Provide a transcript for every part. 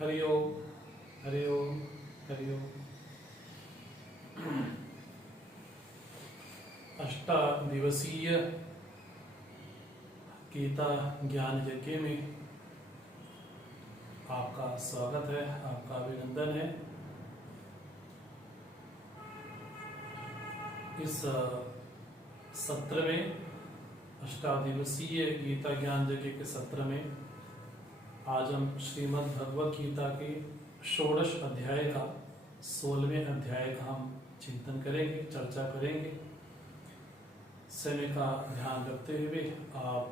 हरि ओम हरि ओम हरि ओम। अष्टादिवसीय गीता ज्ञान यज्ञ में आपका स्वागत है, आपका अभिनंदन है। इस सत्र में, अष्टादिवसीय गीता ज्ञान यज्ञ के सत्र में आज हम श्रीमद् भगवत गीता के षोडश अध्याय का 16वें अध्याय का हम चिंतन करेंगे, चर्चा करेंगे। समय का ध्यान रखते हुए आप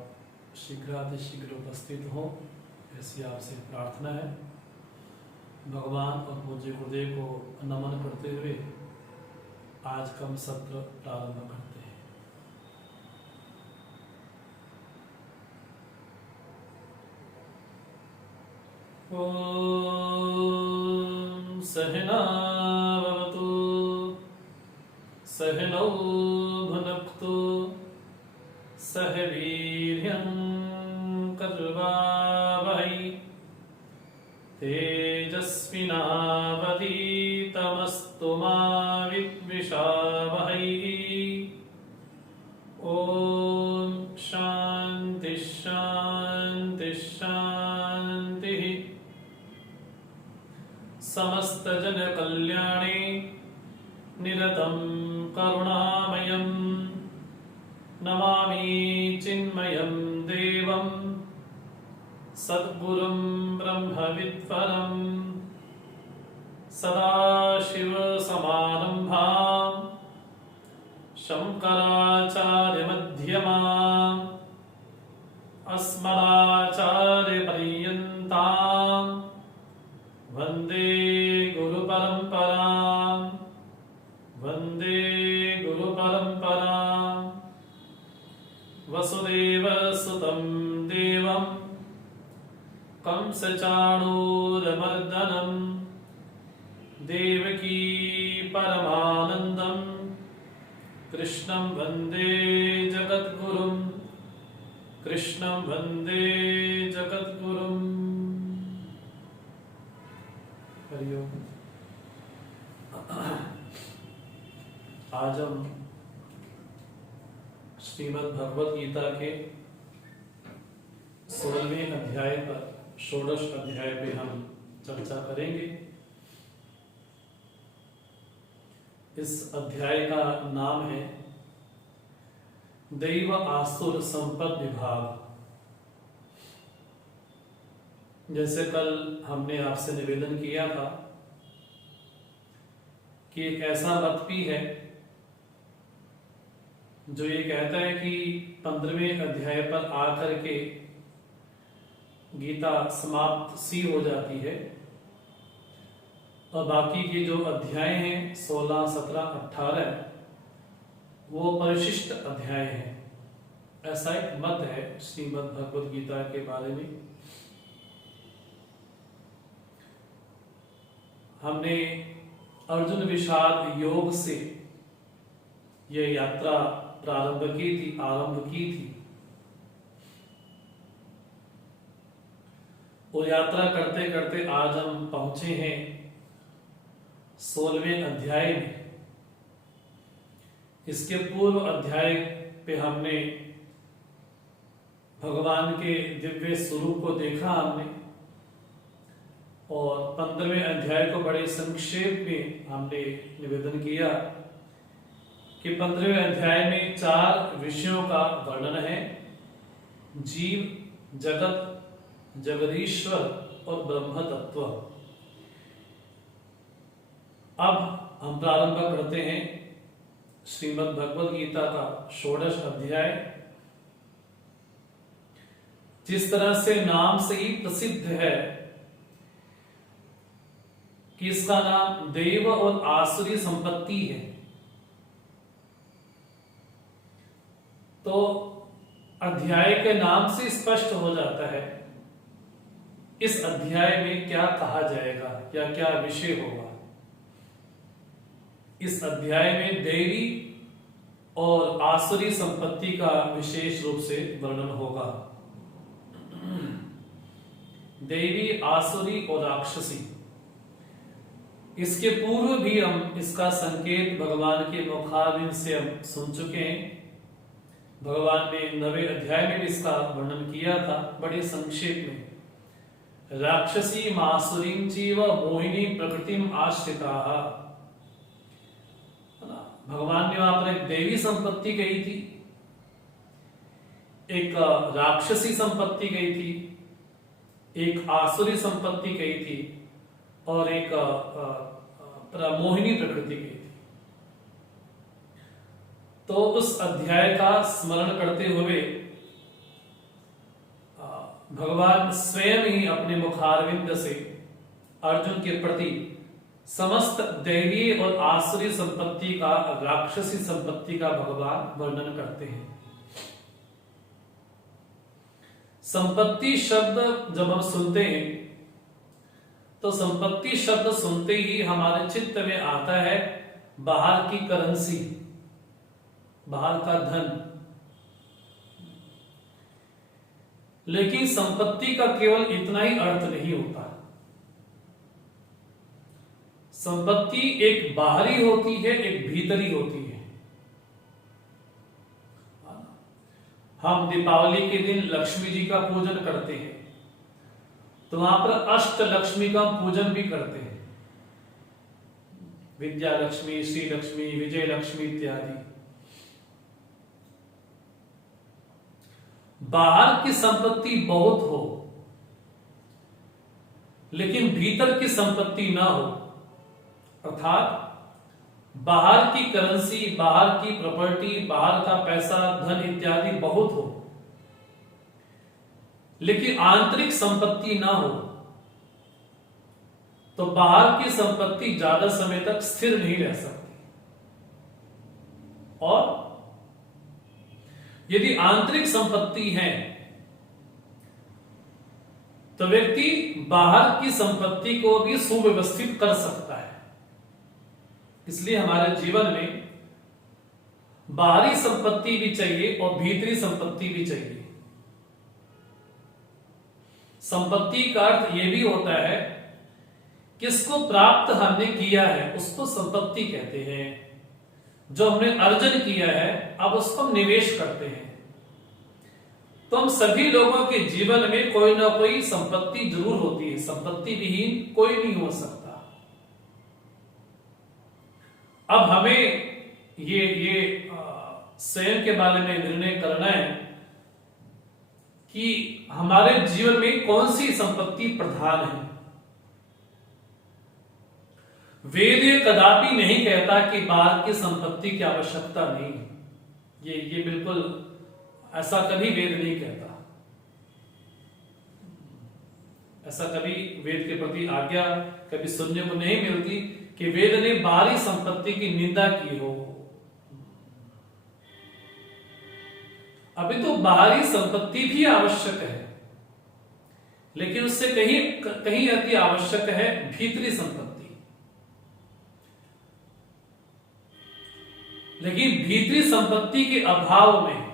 शीघ्रातिशीघ्र उपस्थित हो, ऐसी आपसे प्रार्थना है। भगवान और पूज्य गुरुदेव को नमन करते हुए आज का हम सत्र प्रारंभ करते हैं। ओम सहना भवतु सहनौ भुनक्तु सह वीर्यं कर्वावहै तेजस्विनावधीतमस्तु मा विद्विषावहै। ओम शांति शांति शांति। समस्त जन कल्याणे निरतं करुणामयं नमामि चिन्मयं देवं सद्गुरुं ब्रह्मविद्वरं सदाशिवसमारम्भां शङ्कराचार्यमध्यमाम् अस्मदाचार्यपर्यन्तां वन्दे गुरुपरम्परां वन्दे गुरुपरम्परां। वसुदेवसुतं देवं कंसचाणूरमर्दनं देवकी परमानन्दं कृष्णं वन्दे जगद्गुरुं कृष्णं वन्दे जगद्गुरुं। हरि ओम। आज हम श्रीमद् भगवत गीता के 16वें अध्याय पर, षोडश अध्याय पे हम चर्चा करेंगे। इस अध्याय का नाम है दैव आसुर संपद विभाग। जैसे कल हमने आपसे निवेदन किया था कि एक ऐसा मत भी है जो ये कहता है कि 15वें अध्याय पर आकर के गीता समाप्त सी हो जाती है और बाकी के जो अध्याय हैं 16, 17, 18 वो परिशिष्ट अध्याय हैं। ऐसा एक मत है श्रीमद् भगवत गीता के बारे में। हमने अर्जुन विषाद योग से यह यात्रा आरंभ की थी। और यात्रा करते करते आज हम पहुंचे हैं 16वें अध्याय में। इसके पूर्व अध्याय पे हमने भगवान के दिव्य स्वरूप को देखा हमने, और 15वें अध्याय को बड़े संक्षेप में हमने निवेदन किया कि 15वें अध्याय में 4 विषयों का वर्णन है: जीव, जगत, जगदीश्वर और ब्रह्म तत्व। अब हम प्रारंभ करते हैं श्रीमद् भगवत गीता का षोडश अध्याय। जिस तरह से नाम से ही प्रसिद्ध है कि इसका नाम देव और आसुरी संपत्ति है, तो अध्याय के नाम से स्पष्ट हो जाता है इस अध्याय में क्या कहा जाएगा या क्या विषय होगा। इस अध्याय में देवी और आसुरी संपत्ति का विशेष रूप से वर्णन होगा। देवी, आसुरी और राक्षसी। इसके पूर्व भी हम इसका संकेत भगवान के मुखारविंद से हम सुन चुके हैं। भगवान ने 9वें अध्याय में भी इसका वर्णन किया था बड़े संक्षेप में। राक्षसी मासुरीं चैव मोहिनी प्रकृतिम आश्रिताः। भगवान ने वहां पर एक देवी संपत्ति कही थी, एक राक्षसी संपत्ति कही थी, एक आसुरी संपत्ति कही थी और एक मोहिनी प्रकृति कही थी। तो उस अध्याय का स्मरण करते हुए भगवान स्वयं ही अपने मुखारविंद से अर्जुन के प्रति समस्त दैवीय और आसुरी संपत्ति का, राक्षसी संपत्ति का भगवान वर्णन करते हैं। संपत्ति शब्द जब हम सुनते हैं तो संपत्ति शब्द सुनते ही हमारे चित्त में आता है बाहर की करेंसी, बाहर का धन। लेकिन संपत्ति का केवल इतना ही अर्थ नहीं होता। संपत्ति एक बाहरी होती है, एक भीतरी होती है। हम दीपावली के दिन लक्ष्मी जी का पूजन करते हैं तो वहां पर अष्ट लक्ष्मी का पूजन भी करते हैं, विद्या लक्ष्मी, श्री लक्ष्मी, विजय लक्ष्मी इत्यादि। बाहर की संपत्ति बहुत हो लेकिन भीतर की संपत्ति ना हो, अर्थात बाहर की करेंसी, बाहर की प्रॉपर्टी, बाहर का पैसा, धन इत्यादि बहुत हो लेकिन आंतरिक संपत्ति ना हो, तो बाहर की संपत्ति ज्यादा समय तक स्थिर नहीं रह सकती। और यदि आंतरिक संपत्ति है तो व्यक्ति बाहर की संपत्ति को भी सुव्यवस्थित कर सकता है। इसलिए हमारे जीवन में बाहरी संपत्ति भी चाहिए और भीतरी संपत्ति भी चाहिए। संपत्ति का अर्थ यह भी होता है किसको प्राप्त हमने किया है उसको संपत्ति कहते हैं। जो हमने अर्जन किया है अब उसको हम निवेश करते हैं। तो हम सभी लोगों के जीवन में कोई ना कोई संपत्ति जरूर होती है, संपत्ति विहीन कोई नहीं हो सकता। अब हमें ये स्वयं के बारे में निर्णय करना है कि हमारे जीवन में कौन सी संपत्ति प्रधान है। वेद ये कदापि नहीं कहता कि बाहर की संपत्ति की आवश्यकता नहीं है। ये बिल्कुल ऐसा कभी वेद नहीं कहता। ऐसा कभी वेद के प्रति आज्ञा कभी सुनने को नहीं मिलती कि वेद ने बाहरी संपत्ति की निंदा की हो। अभी तो बाहरी संपत्ति भी आवश्यक है लेकिन उससे कहीं अति आवश्यक है भीतरी संपत्ति। लेकिन भीतरी संपत्ति के अभाव में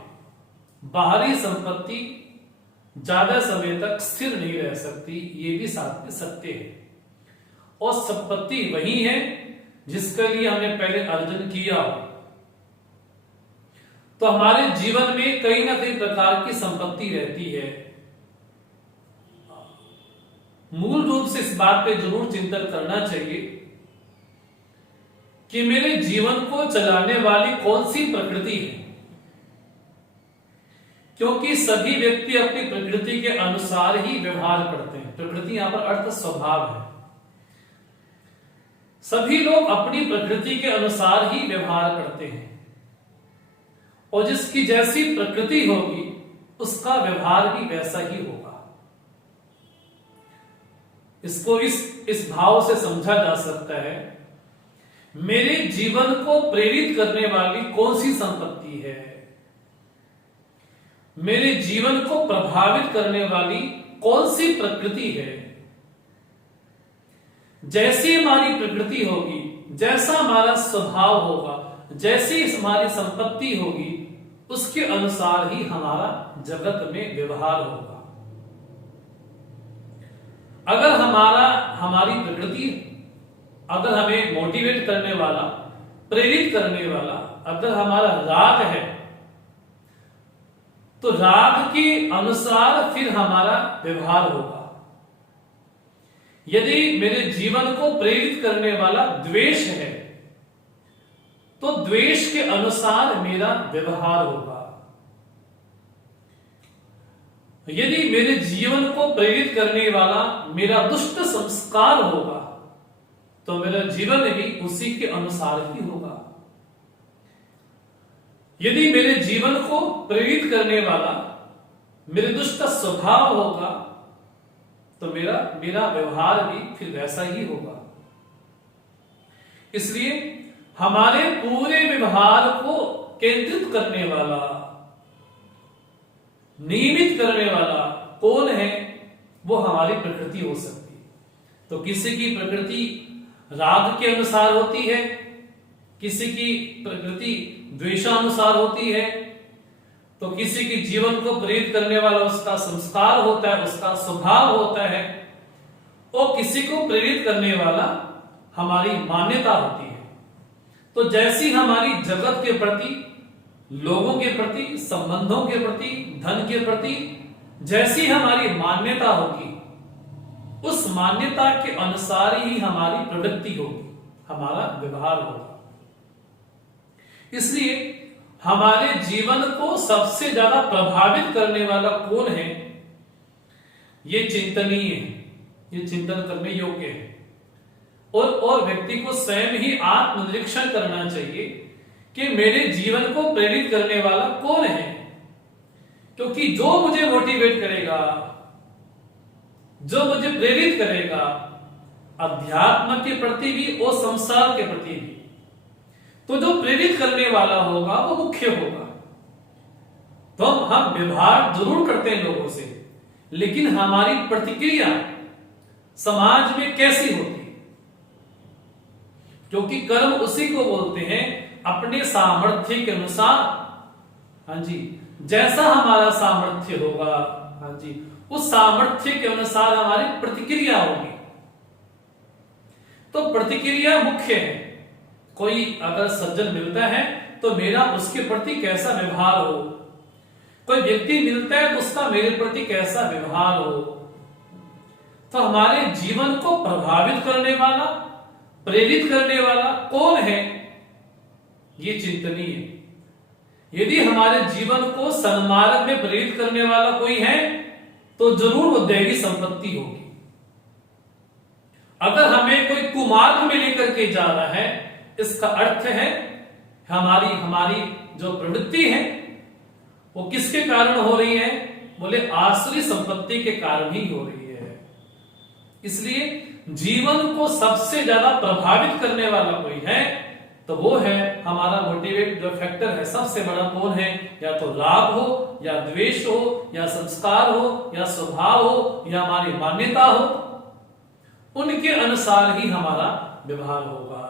बाहरी संपत्ति ज्यादा समय तक स्थिर नहीं रह सकती, ये भी साथ में सत्य है। और संपत्ति वही है जिसके लिए हमने पहले अर्जन किया हो। तो हमारे जीवन में कई ना कई प्रकार की संपत्ति रहती है। मूल रूप से इस बात पे जरूर चिंतन करना चाहिए कि मेरे जीवन को चलाने वाली कौन सी प्रकृति है, क्योंकि सभी व्यक्ति अपनी प्रकृति के अनुसार ही व्यवहार करते हैं। प्रकृति यहां पर अर्थ स्वभाव है। सभी लोग अपनी प्रकृति के अनुसार ही व्यवहार करते हैं और जिसकी जैसी प्रकृति होगी उसका व्यवहार भी वैसा ही होगा। इसको इस भाव से समझा जा सकता है, मेरे जीवन को प्रेरित करने वाली कौन सी संपत्ति है, मेरे जीवन को प्रभावित करने वाली कौन सी प्रकृति है। जैसी हमारी प्रकृति होगी, जैसा हमारा स्वभाव होगा, जैसी हमारी संपत्ति होगी, उसके अनुसार ही हमारा जगत में व्यवहार होगा। अगर हमारी प्रकृति अगर हमें मोटिवेट करने वाला, प्रेरित करने वाला अगर हमारा राग है, तो राग के अनुसार फिर हमारा व्यवहार होगा। यदि मेरे जीवन को प्रेरित करने वाला द्वेष है, तो द्वेष के अनुसार मेरा व्यवहार होगा। यदि मेरे जीवन को प्रेरित करने वाला मेरा दुष्ट संस्कार होगा, तो मेरा जीवन भी उसी के अनुसार ही होगा। यदि मेरे जीवन को प्रेरित करने वाला मेरे दुष्ट स्वभाव होगा, तो मेरा व्यवहार भी फिर वैसा ही होगा। इसलिए हमारे पूरे व्यवहार को केंद्रित करने वाला, नियमित करने वाला कौन है? वो हमारी प्रकृति हो सकती है। तो किसी की प्रकृति राग के अनुसार होती है, किसी की प्रकृति द्वेषानुसार होती है, तो किसी के जीवन को प्रेरित करने वाला उसका संस्कार होता है, उसका स्वभाव होता है, और किसी को प्रेरित करने वाला हमारी मान्यता होती है। तो जैसी हमारी जगत के प्रति, लोगों के प्रति, संबंधों के प्रति, धन के प्रति जैसी हमारी मान्यता होगी, उस मान्यता के अनुसार ही हमारी प्रवृत्ति होगी, हमारा व्यवहार होगा। इसलिए हमारे जीवन को सबसे ज्यादा प्रभावित करने वाला कौन है? ये चिंतनीय है, ये चिंतन करने योग्य है। और व्यक्ति को स्वयं ही आत्मनिरीक्षण करना चाहिए कि मेरे जीवन को प्रेरित करने वाला कौन है। क्योंकि जो मुझे मोटिवेट करेगा, जो मुझे प्रेरित करेगा, अध्यात्म के प्रति भी और संसार के प्रति भी, तो जो प्रेरित करने वाला होगा वो मुख्य होगा। तो हम व्यवहार जरूर करते हैं लोगों से, लेकिन हमारी प्रतिक्रिया समाज में कैसी होती है? क्योंकि कर्म उसी को बोलते हैं अपने सामर्थ्य के अनुसार। हाँ जी, जैसा हमारा सामर्थ्य होगा, हाँ जी, उस सामर्थ्य के अनुसार हमारी प्रतिक्रिया होगी। तो प्रतिक्रिया मुख्य है। कोई अगर सज्जन मिलता है तो मेरा उसके प्रति कैसा व्यवहार हो, कोई व्यक्ति मिलता है तो उसका मेरे प्रति कैसा व्यवहार हो। तो हमारे जीवन को प्रभावित करने वाला, प्रेरित करने वाला कौन है? ये चिंतनीय है। यदि हमारे जीवन को सन्मार्ग में प्रेरित करने वाला कोई है, तो जरूर वो दैवी संपत्ति होगी। अगर हमें कोई कुमार्ग में लेकर के जा रहा है, इसका अर्थ है हमारी जो प्रवृत्ति है वो किसके कारण हो रही है? बोले आसुरी संपत्ति के कारण ही हो रही है। इसलिए जीवन को सबसे ज्यादा प्रभावित करने वाला कोई है तो वो है हमारा मोटिवेट जो फैक्टर है, सबसे बड़ा कौन है? या तो राग हो, या द्वेष हो, या संस्कार हो, या स्वभाव हो, या हमारी मान्यता हो। उनके अनुसार ही हमारा व्यवहार होगा।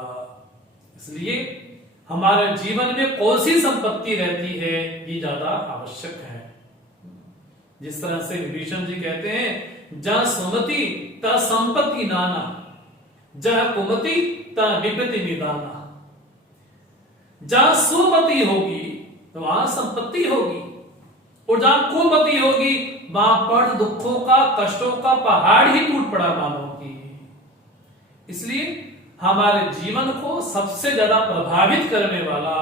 इसलिए हमारे जीवन में कौन सी संपत्ति रहती है ये ज्यादा आवश्यक है। जिस तरह से विभीषण जी कहते हैं, जहां सुमति ता संपत्ति नाना, जहां कुमति ता विपत्ति निदाना। जहां सुमति होगी तो वहां संपत्ति होगी, और जहां कुमति होगी वहां पर दुखों का, कष्टों का पहाड़ ही टूट पड़ा मानव की। इसलिए हमारे जीवन को सबसे ज्यादा प्रभावित करने वाला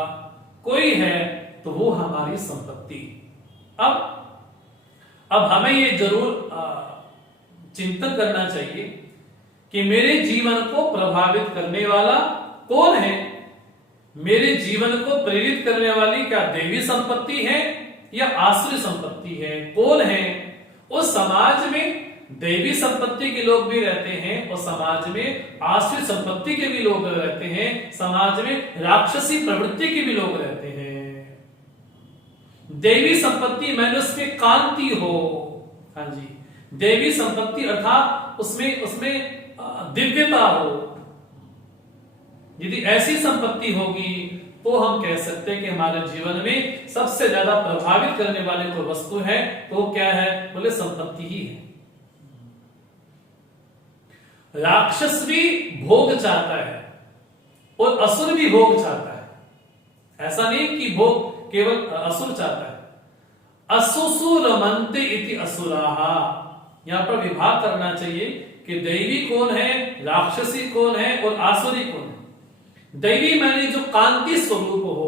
कोई है तो वो हमारी संपत्ति। अब हमें ये जरूर चिंतन करना चाहिए कि मेरे जीवन को प्रभावित करने वाला कौन है? मेरे जीवन को प्रेरित करने वाली क्या देवी संपत्ति है या आसुरी संपत्ति है? कौन है? उस समाज में देवी संपत्ति के लोग भी रहते हैं और समाज में आसुरी संपत्ति के भी लोग रहते हैं, समाज में राक्षसी प्रवृत्ति के भी लोग रहते हैं। देवी संपत्ति मैंने उसमें कांति हो, हाँ जी, देवी संपत्ति अर्थात उसमें दिव्यता हो। यदि ऐसी संपत्ति होगी तो हम कह सकते हैं कि हमारे जीवन में सबसे ज्यादा प्रभावित करने वाले कोई वस्तु है तो क्या है? बोले संपत्ति ही है। राक्षस भी भोग चाहता है और असुर भी भोग चाहता है। ऐसा नहीं कि भोग केवल असुर चाहता है। असुसु रमन्ते इति असुराहा, यहां पर विभाग करना चाहिए कि दैवी कौन है, राक्षसी कौन है और आसुरी कौन है। दैवी माने जो कांति स्वरूप हो,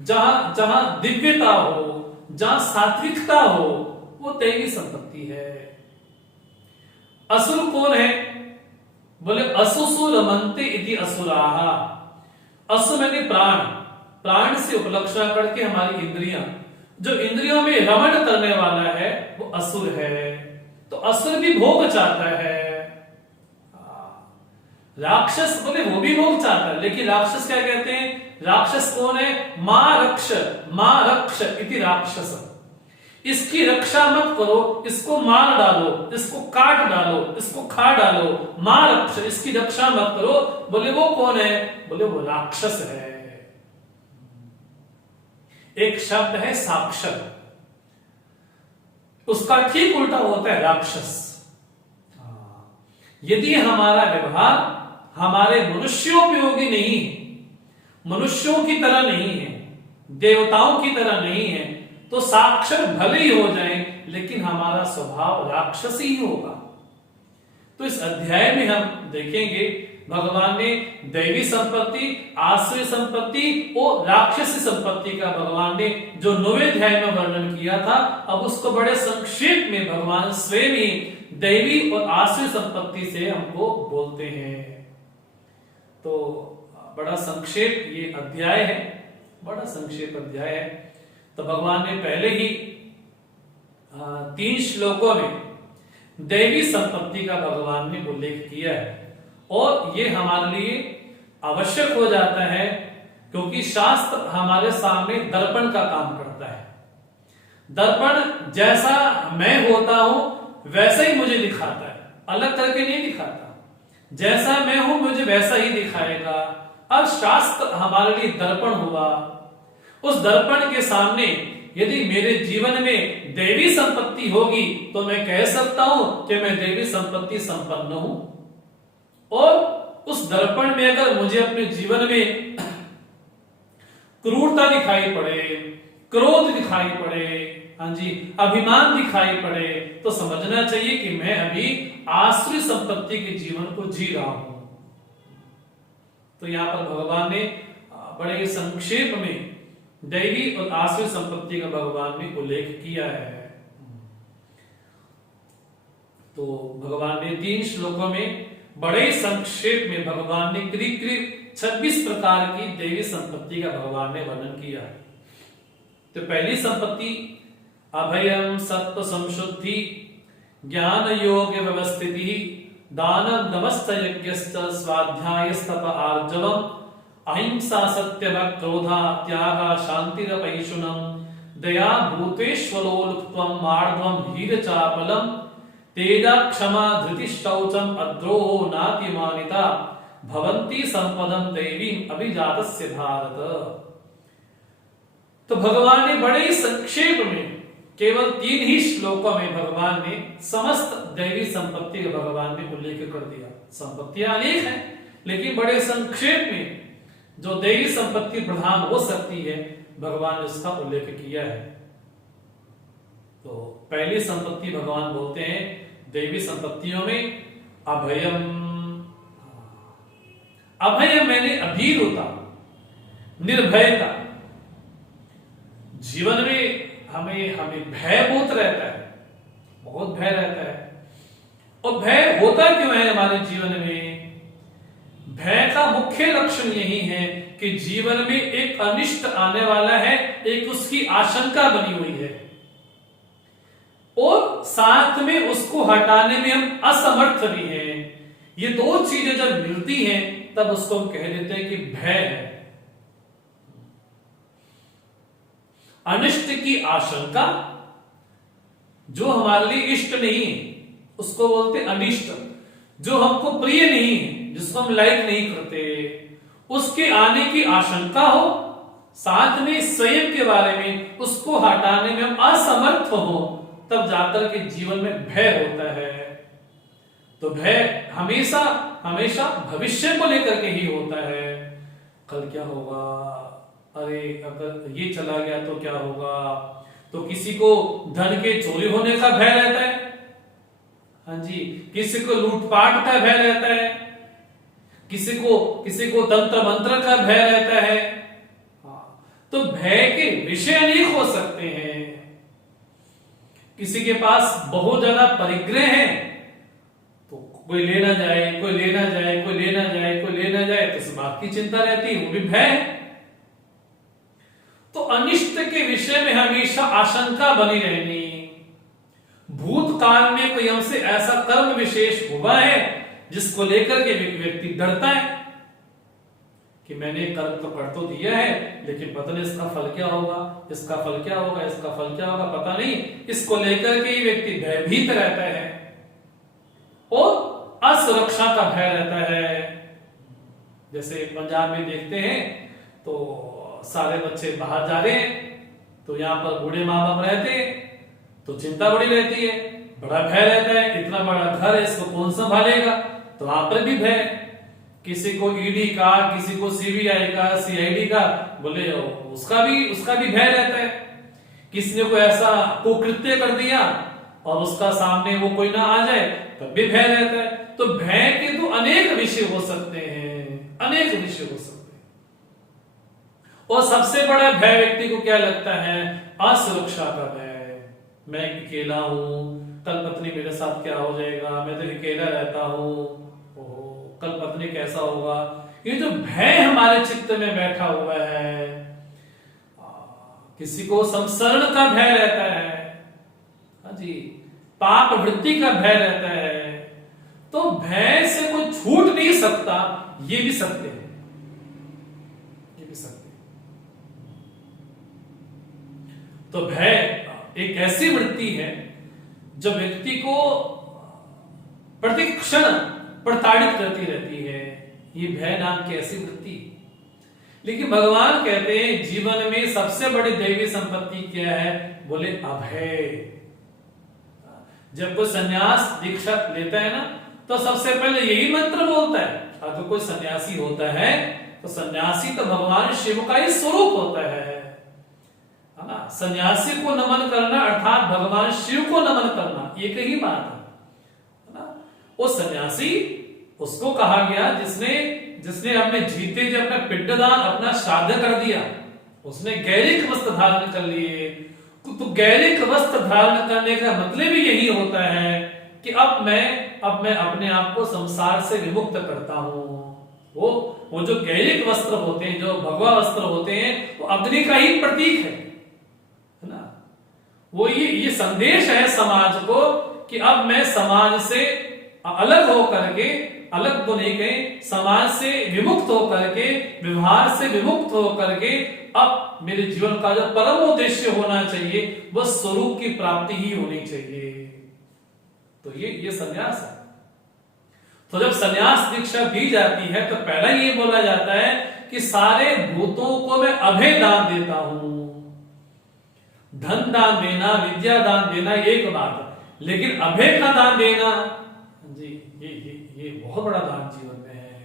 जहां जहां दिव्यता हो, जहां सात्विकता हो, वो दैवी संपत्ति है। असुर कौन है, बोले असुसु रमन्ते इति असुराहा। असु माने प्राण, प्राण से उपलक्षण करके हमारी इंद्रियां, जो इंद्रियों में रमण करने वाला है वो असुर है। तो असुर भी भोग चाहता है। राक्षस बोले वो भी भोग चाहता है, लेकिन राक्षस क्या कहते हैं, राक्षस कौन है, मां रक्ष इति राक्षस। इसकी रक्षा मत करो, इसको मार डालो, इसको काट डालो, इसको खा डालो, मां रक्ष, इसकी रक्षा मत करो। बोले वो कौन है, बोले वो राक्षस है। एक शब्द है साक्षर, उसका ठीक उल्टा होता है राक्षस। यदि हमारा व्यवहार हमारे मनुष्योपयोगी नहीं है, मनुष्यों की तरह नहीं है, देवताओं की तरह नहीं है, तो साक्षर भले ही हो जाए लेकिन हमारा स्वभाव राक्षसी ही होगा। तो इस अध्याय में हम देखेंगे भगवान ने दैवी संपत्ति, आसुरी संपत्ति और राक्षसी संपत्ति का भगवान ने जो 9वें अध्याय में वर्णन किया था, अब उसको बड़े संक्षेप में भगवान स्वयं ही दैवी और आसुरी संपत्ति से हमको बोलते हैं। तो बड़ा संक्षेप ये अध्याय है, बड़ा संक्षेप अध्याय है। तो भगवान ने पहले ही 3 श्लोकों में दैवी संपत्ति का भगवान ने उल्लेख किया है, और ये हमारे लिए आवश्यक हो जाता है क्योंकि शास्त्र हमारे सामने दर्पण का काम करता है। दर्पण जैसा मैं होता हूं वैसा ही मुझे दिखाता है, अलग करके नहीं दिखाता। जैसा मैं हूं मुझे वैसा ही दिखाएगा। अब शास्त्र हमारे लिए दर्पण हुआ। उस दर्पण के सामने यदि मेरे जीवन में दैवी संपत्ति होगी तो मैं कह सकता हूं कि मैं दैवी संपत्ति संपन्न हूं। और उस दर्पण में अगर मुझे अपने जीवन में क्रूरता दिखाई पड़े, क्रोध दिखाई पड़े, हाँ जी, अभिमान दिखाई पड़े, तो समझना चाहिए कि मैं अभी आसुरी संपत्ति के जीवन को जी रहा हूं। तो यहां पर भगवान ने बड़े संक्षेप में दैवी और आसुरी संपत्ति का भगवान ने उल्लेख किया है। तो भगवान ने 3 श्लोकों में बड़े संक्षेप में भगवान ने करीब 26 प्रकार की दैवी संपत्ति का भगवान ने वर्णन किया है। तो पहली संपत्ति अभयम, सत्व संशुद्धि, ज्ञान योग व्यवस्थिति, दान नमस्त यज्ञश्च, स्वाध्यायस्तप आर्जवम, अहिंसा सत्यम क्रोधा त्यागा शांतिरपैशुनम, दया भूतेष्वलोलुप्त्वम मार्दवम हीरचापलम, तेजा क्षमा धृति शौचम अद्रोहो नातिमानिता, भवन्ति संपदम दैवीम अभिजातस्य भारत। तो भगवान ने बड़े ही संक्षेप में केवल 3 ही श्लोकों में भगवान ने समस्त दैवी संपत्ति का भगवान ने उल्लेख कर दिया। संपत्तियां अनेक हैं, लेकिन बड़े संक्षेप में जो दैवी संपत्ति प्रधान हो सकती है भगवान ने उसका उल्लेख किया है। तो पहली संपत्ति भगवान बोलते हैं दैवी संपत्तियों में अभयम। अभय मैंने अभीरुता, निर्भयता। जीवन में हमें भय बहुत रहता है, बहुत भय रहता है। और भय होता क्यों है हमारे जीवन में? भय का मुख्य लक्षण यही है कि जीवन में एक अनिष्ट आने वाला है, एक उसकी आशंका बनी हुई है, और साथ में उसको हटाने में हम असमर्थ भी हैं। ये 2 चीजें जब मिलती हैं तब उसको हम कह देते हैं कि भय है। अनिष्ट की आशंका, जो हमारे लिए इष्ट नहीं है उसको बोलते अनिष्ट। जो हमको प्रिय नहीं है, जिसको हम लाइक नहीं करते, उसके आने की आशंका हो, साथ में स्वयं के बारे में उसको हटाने में हम असमर्थ हो, तब जाकर के जीवन में भय होता है। तो भय हमेशा हमेशा भविष्य को लेकर के ही होता है। कल क्या होगा, अरे अगर ये चला गया तो क्या होगा। तो किसी को धन के चोरी होने का भय रहता है, हाँ जी, किसी को लूटपाट का भय रहता है, किसी को तंत्र मंत्र का भय रहता है। तो भय के विषय अनेक हो सकते हैं। किसी के पास बहुत ज्यादा परिग्रह है, तो कोई लेना जाए, कोई लेना जाए, कोई लेना जाए, कोई लेना जाए, तो इस बात की चिंता रहती है, वो भी भय है। तो अनिष्ट के विषय में हमेशा आशंका बनी रहनी। भूतकाल में कोई हमसे ऐसा कर्म विशेष हुआ है जिसको लेकर के व्यक्ति डरता है कि मैंने कर्म तो कर तो दिया है, लेकिन पता नहीं इसका फल क्या होगा, इसका फल क्या होगा, इसका फल क्या होगा, पता नहीं। इसको लेकर के ही व्यक्ति भयभीत रहता है और असुरक्षा का भय रहता है। जैसे पंजाब में देखते हैं तो सारे बच्चे बाहर जा रहे हैं, तो यहाँ पर बूढ़े माँ बाप रहते हैं, तो चिंता बड़ी रहती है, बड़ा भय रहता है, इतना बड़ा घर है, इसको कौन संभालेगा। तो वहां पर भी भय, किसी को ईडी का, किसी को सीबीआई का, सीआईडी का, बोले उसका भी भय रहता है। किसी ने कोई ऐसा कुकृत्य कर दिया और उसका सामने वो कोई ना आ जाए, तब भी भय रहता है। तो भय के तो अनेक विषय हो सकते हैं, अनेक विषय हो सकते हैं। और सबसे बड़ा भय व्यक्ति को क्या लगता है, असुरक्षा का भय। मैं अकेला हूं, कल पत्नी मेरे साथ क्या हो जाएगा, मैं तो अकेला रहता हूं, कल पत्नी कैसा होगा। ये जो भय हमारे चित्त में बैठा हुआ है। किसी को संसरण का भय रहता है, हाँ जी, पाप वृत्ति का भय रहता है। तो भय से कोई छूट नहीं सकता, ये भी सत्य है, ये भी सत्य है। तो भय एक ऐसी वृत्ति है जो व्यक्ति को प्रतिक्षण प्रताड़ित करती रहती है। ये भय नाम की ऐसी वृत्ति। लेकिन भगवान कहते हैं जीवन में सबसे बड़ी दैवी संपत्ति क्या है, बोले अभय। जब कोई सन्यास दीक्षा लेता है ना, तो सबसे पहले यही मंत्र बोलता है। अगर कोई सन्यासी होता है तो सन्यासी तो भगवान शिव का ही स्वरूप होता है ना। सन्यासी को नमन करना अर्थात भगवान शिव को नमन करना, एक ही बात है ना। वो सन्यासी उसको कहा गया जिसने अपने जीते जी अपना पिंडदान, अपना श्राद्ध कर दिया, उसने गैरिक वस्त्र धारण कर लिए। तो गैरिक वस्त्र धारण करने का मतलब ही यही होता है कि अब मैं अपने आप को संसार से विमुक्त करता हूं। वो जो गैरिक वस्त्र होते हैं, जो भगवा वस्त्र होते हैं, वो अग्नि का ही प्रतीक है ना। वो ये संदेश है समाज को कि अब मैं समाज से अलग होकर के, अलग तो नहीं कहे, समाज से विमुक्त होकर के, व्यवहार से विमुक्त होकर के, अब मेरे जीवन का जो परम उद्देश्य होना चाहिए वह स्वरूप की प्राप्ति ही होनी चाहिए। तो ये संन्यास है। तो जब संन्यास दीक्षा दी जाती है तो पहला ये बोला जाता है कि सारे भूतों को मैं अभय दान देता हूं। धन दान देना, विद्या दान देना एक बात है, लेकिन अभय का दान देना जी ये बहुत बड़ा दान जीवन में है।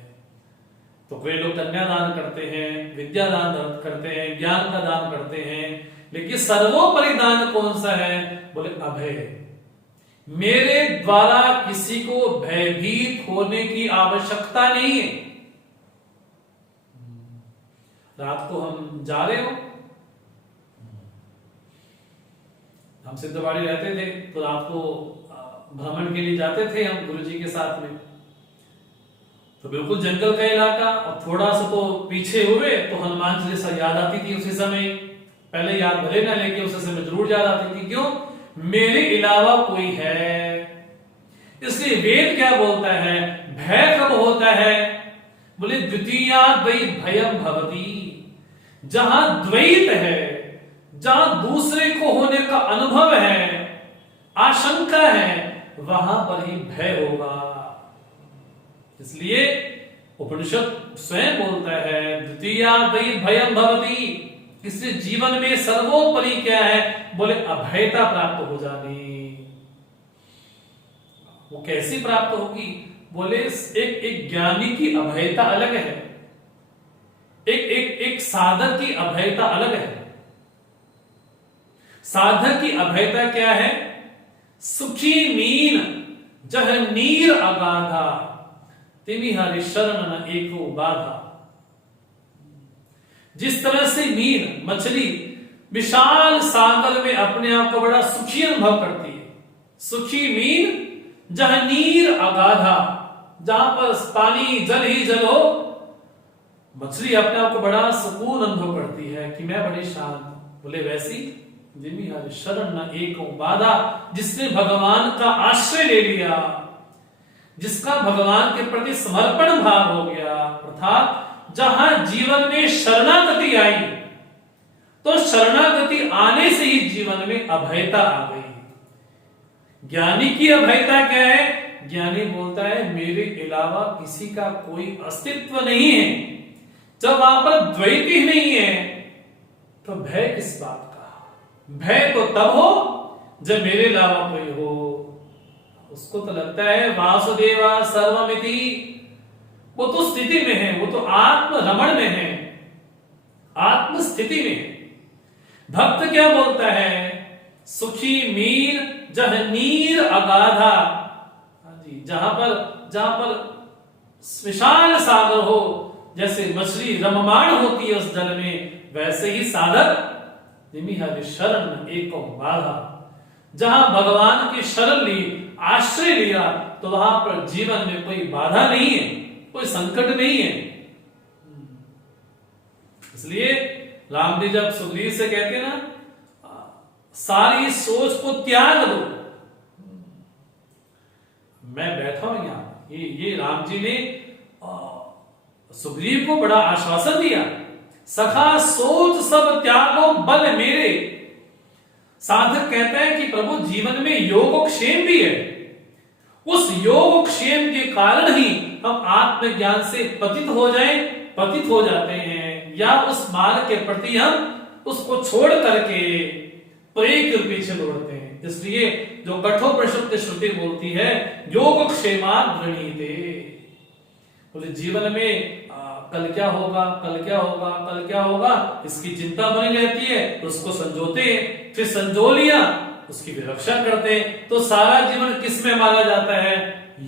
तो कोई लोग कन्या दान करते हैं, विद्या दान करते हैं, ज्ञान का दान करते हैं, लेकिन सर्वोपरि दान कौन सा है, बोले अभय। मेरे द्वारा किसी को भयभीत होने की आवश्यकता नहीं है। रात को हम जा रहे हो, हम सिद्धवाड़ी रहते थे तो रात को भ्रमण के लिए जाते थे हम गुरुजी के साथ में। तो बिल्कुल जंगल का इलाका और थोड़ा सा तो पीछे हुए तो हनुमान चालीसा याद आती थी उसी समय। पहले याद भले ना, लेकिन उस समय जरूर याद आती थी। क्यों? मेरे अलावा कोई है। इसलिए वेद क्या बोलता है, भय कब होता है, बोले द्वितीया द्वैत भयम भवति। जहां द्वैत है, जहां दूसरे को होने का अनुभव है, आशंका है, वहां पर ही भय होगा। इसलिए उपनिषद स्वयं बोलता है द्वितीया द्वैत भयम भवति। इसलिए जीवन में सर्वोपरि क्या है, बोले अभयता प्राप्त हो जानी। वो कैसी प्राप्त होगी? बोले एक ज्ञानी की अभयता अलग है, एक साधक की अभयता अलग है। साधक की अभयता क्या है? सुखी मीन जह नीर अगाधा, तिमी हरि शरण न एको बाधा। जिस तरह से मीन मछली विशाल सागर में अपने आप को बड़ा सुखी अनुभव करती है, सुखी मीन जह नीर अगाधा, जहां पर पानी जल ही जल हो, मछली अपने आप को बड़ा सुकून अनुभव करती है कि मैं बड़ी शांत। बोले वैसी जिमी हरि शरण न एको बाधा, जिसने भगवान का आश्रय ले लिया, जिसका भगवान के प्रति समर्पण भाव हो गया, अर्थात जहां जीवन में शरणागति आई, तो शरणागति आने से ही जीवन में अभयता आ गई। ज्ञानी की अभयता क्या है? ज्ञानी बोलता है मेरे अलावा किसी का कोई अस्तित्व नहीं है। जब वहां पर द्वैत ही नहीं है तो भय किस बात का? भय तो तब हो जब मेरे अलावा कोई हो। उसको तो लगता है वासुदेवा सर्वमिति, वो तो स्थिति में है, वो तो आत्म रमण में है, आत्म स्थिति में है। भक्त क्या बोलता है? सुखी मीर जह नीर अगाधा, जहां पर विशाल सागर हो, जैसे मछली रममाण होती है उस जल में, वैसे ही साधक जिमी हरि शरण एको बाधा, जहां भगवान की शरण ली, आश्रय लिया, तो वहां पर जीवन में कोई बाधा नहीं है, कोई संकट नहीं है। इसलिए राम जी जब सुग्रीव से कहते ना सारी सोच को त्याग दो, मैं बैठा हूं यहां, ये राम जी ने सुग्रीव को बड़ा आश्वासन दिया, सखा सोच सब त्यागो बल मेरे। साधक कहता है कि प्रभु जीवन में योगक्षेम भी है, उस योगक्षेम के कारण ही हम आत्मज्ञान से पतित हो जाते हैं, या उस मार्ग के प्रति हम उसको छोड़ करके प्रेम के पीछे दौड़ते हैं। इसलिए जो कठोपनिषद की श्रुति बोलती है योगक्षेमात् वृणीते, बोले जीवन में कल क्या होगा, कल क्या होगा, कल क्या होगा, इसकी चिंता बनी रहती है, तो उसको संजोते हैं, फिर संजो लिया उसकी भी रक्षा करते हैं, तो सारा जीवन किस में मारा जाता है?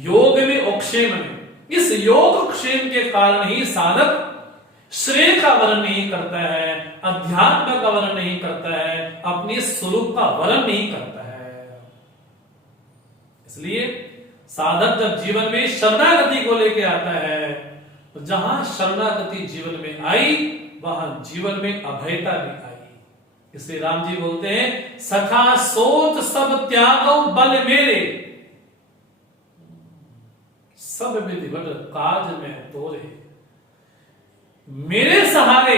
योग में और क्षेम में। इस योग क्षेम के कारण ही साधक श्रेय का वर्ण नहीं करता है, अध्यात्म का वर्ण नहीं करता है, अपने स्वरूप का वर्ण नहीं करता है। इसलिए साधक जब जीवन में शरणागति को लेके आता है, तो जहां शरणागति जीवन में आई वहां जीवन में अभयता भी आई। इसलिए राम जी बोलते हैं सखा सोच सब त्यागो बल मेरे, सब विधि बल काज में तोरे। मेरे सहारे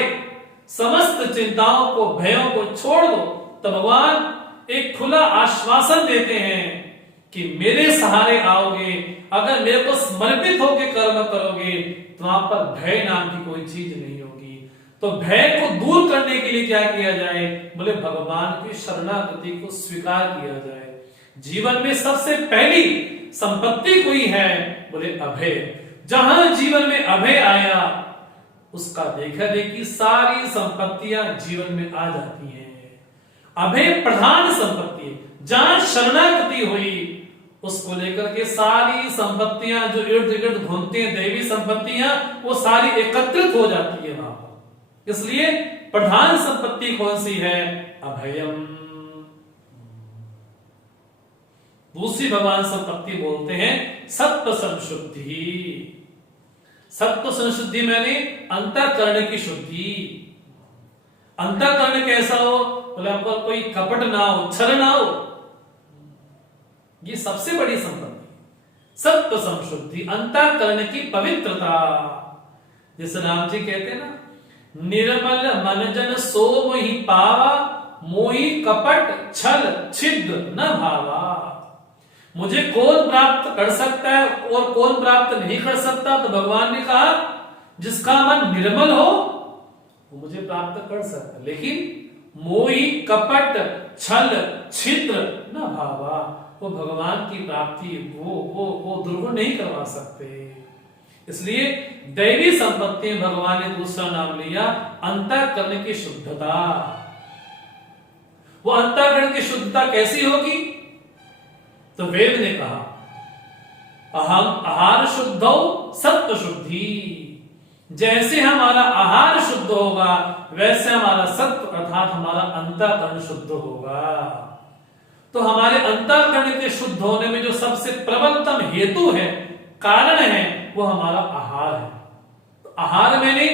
समस्त चिंताओं को, भयों को छोड़ दो। तो भगवान एक खुला आश्वासन देते हैं कि मेरे सहारे आओगे, अगर मेरे को समर्पित होकर कर्म करोगे, तो वहां पर भय नाम की कोई चीज नहीं होगी। तो भय को दूर करने के लिए क्या किया जाए? बोले भगवान की शरणागति को स्वीकार किया जाए। जीवन में सबसे पहली संपत्ति कोई है? बोले अभय। जहां जीवन में अभय आया, उसका देखा देखी सारी संपत्तियां जीवन में आ जाती हैं। अभय प्रधान संपत्ति है। जहां शरणागति हुई, उसको लेकर के सारी संपत्तियां जो इर्द गिर्द घूमती हैं, दैवी संपत्तियां, वो सारी एकत्रित हो जाती है वहां पर। इसलिए प्रधान संपत्ति कौन सी है? अभयम। दूसरी भगवान संपत्ति बोलते हैं सत्व संशुद्धि। सत्व संशुद्धि मैंने अंतःकरण की शुद्धि। अंतःकरण कैसा हो? बोले आपको कोई कपट ना हो, छल ना हो, ये सबसे बड़ी संपत्ति। सत्व संशुद्धि, अंतःकरण की पवित्रता। जैसे राम जी कहते हैं ना, निर्मल मन जन सो मोहि पावा, मोहि कपट छल छिद्र न भावा। मुझे कौन प्राप्त कर सकता है और कौन प्राप्त नहीं कर सकता? तो भगवान ने कहा जिसका मन निर्मल हो वो मुझे प्राप्त कर सकता है, लेकिन मोहि कपट छल छिद्र न भावा, वो भगवान की प्राप्ति वो दुर्गुण नहीं करवा सकते। इसलिए दैवी संपत्ति में भगवान ने दूसरा नाम लिया अंतःकरण की शुद्धता। वो अंतःकरण की शुद्धता कैसी होगी? तो वेद ने कहा अहम आहार शुद्धो सत्व शुद्धि। जैसे हमारा आहार शुद्ध होगा वैसे हमारा सत्व अर्थात हमारा अंतःकरण शुद्ध होगा। तो हमारे अंतःकरण के शुद्ध होने में जो सबसे प्रबलतम हेतु है, कारण है, वो हमारा आहार है। तो आहार मैंने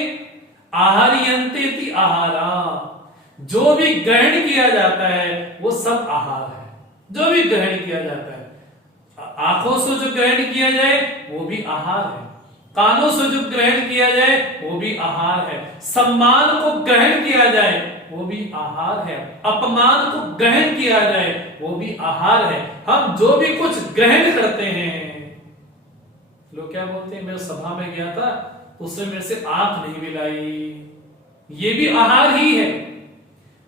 आहार्यन्ते आहारा, जो भी ग्रहण किया जाता है वो सब आहार है। जो भी ग्रहण किया जाता है, आंखों से जो ग्रहण किया जाए वो भी आहार है, कानों से जो ग्रहण किया जाए वो भी आहार है, सम्मान को ग्रहण किया जाए वो भी आहार है, अपमान को ग्रहण किया जाए वो भी आहार है। हम जो भी कुछ ग्रहण करते हैं, लोग क्या बोलते हैं, मैं सभा में गया था तो उसने मेरे से आंख नहीं मिलाई, ये भी आहार ही है।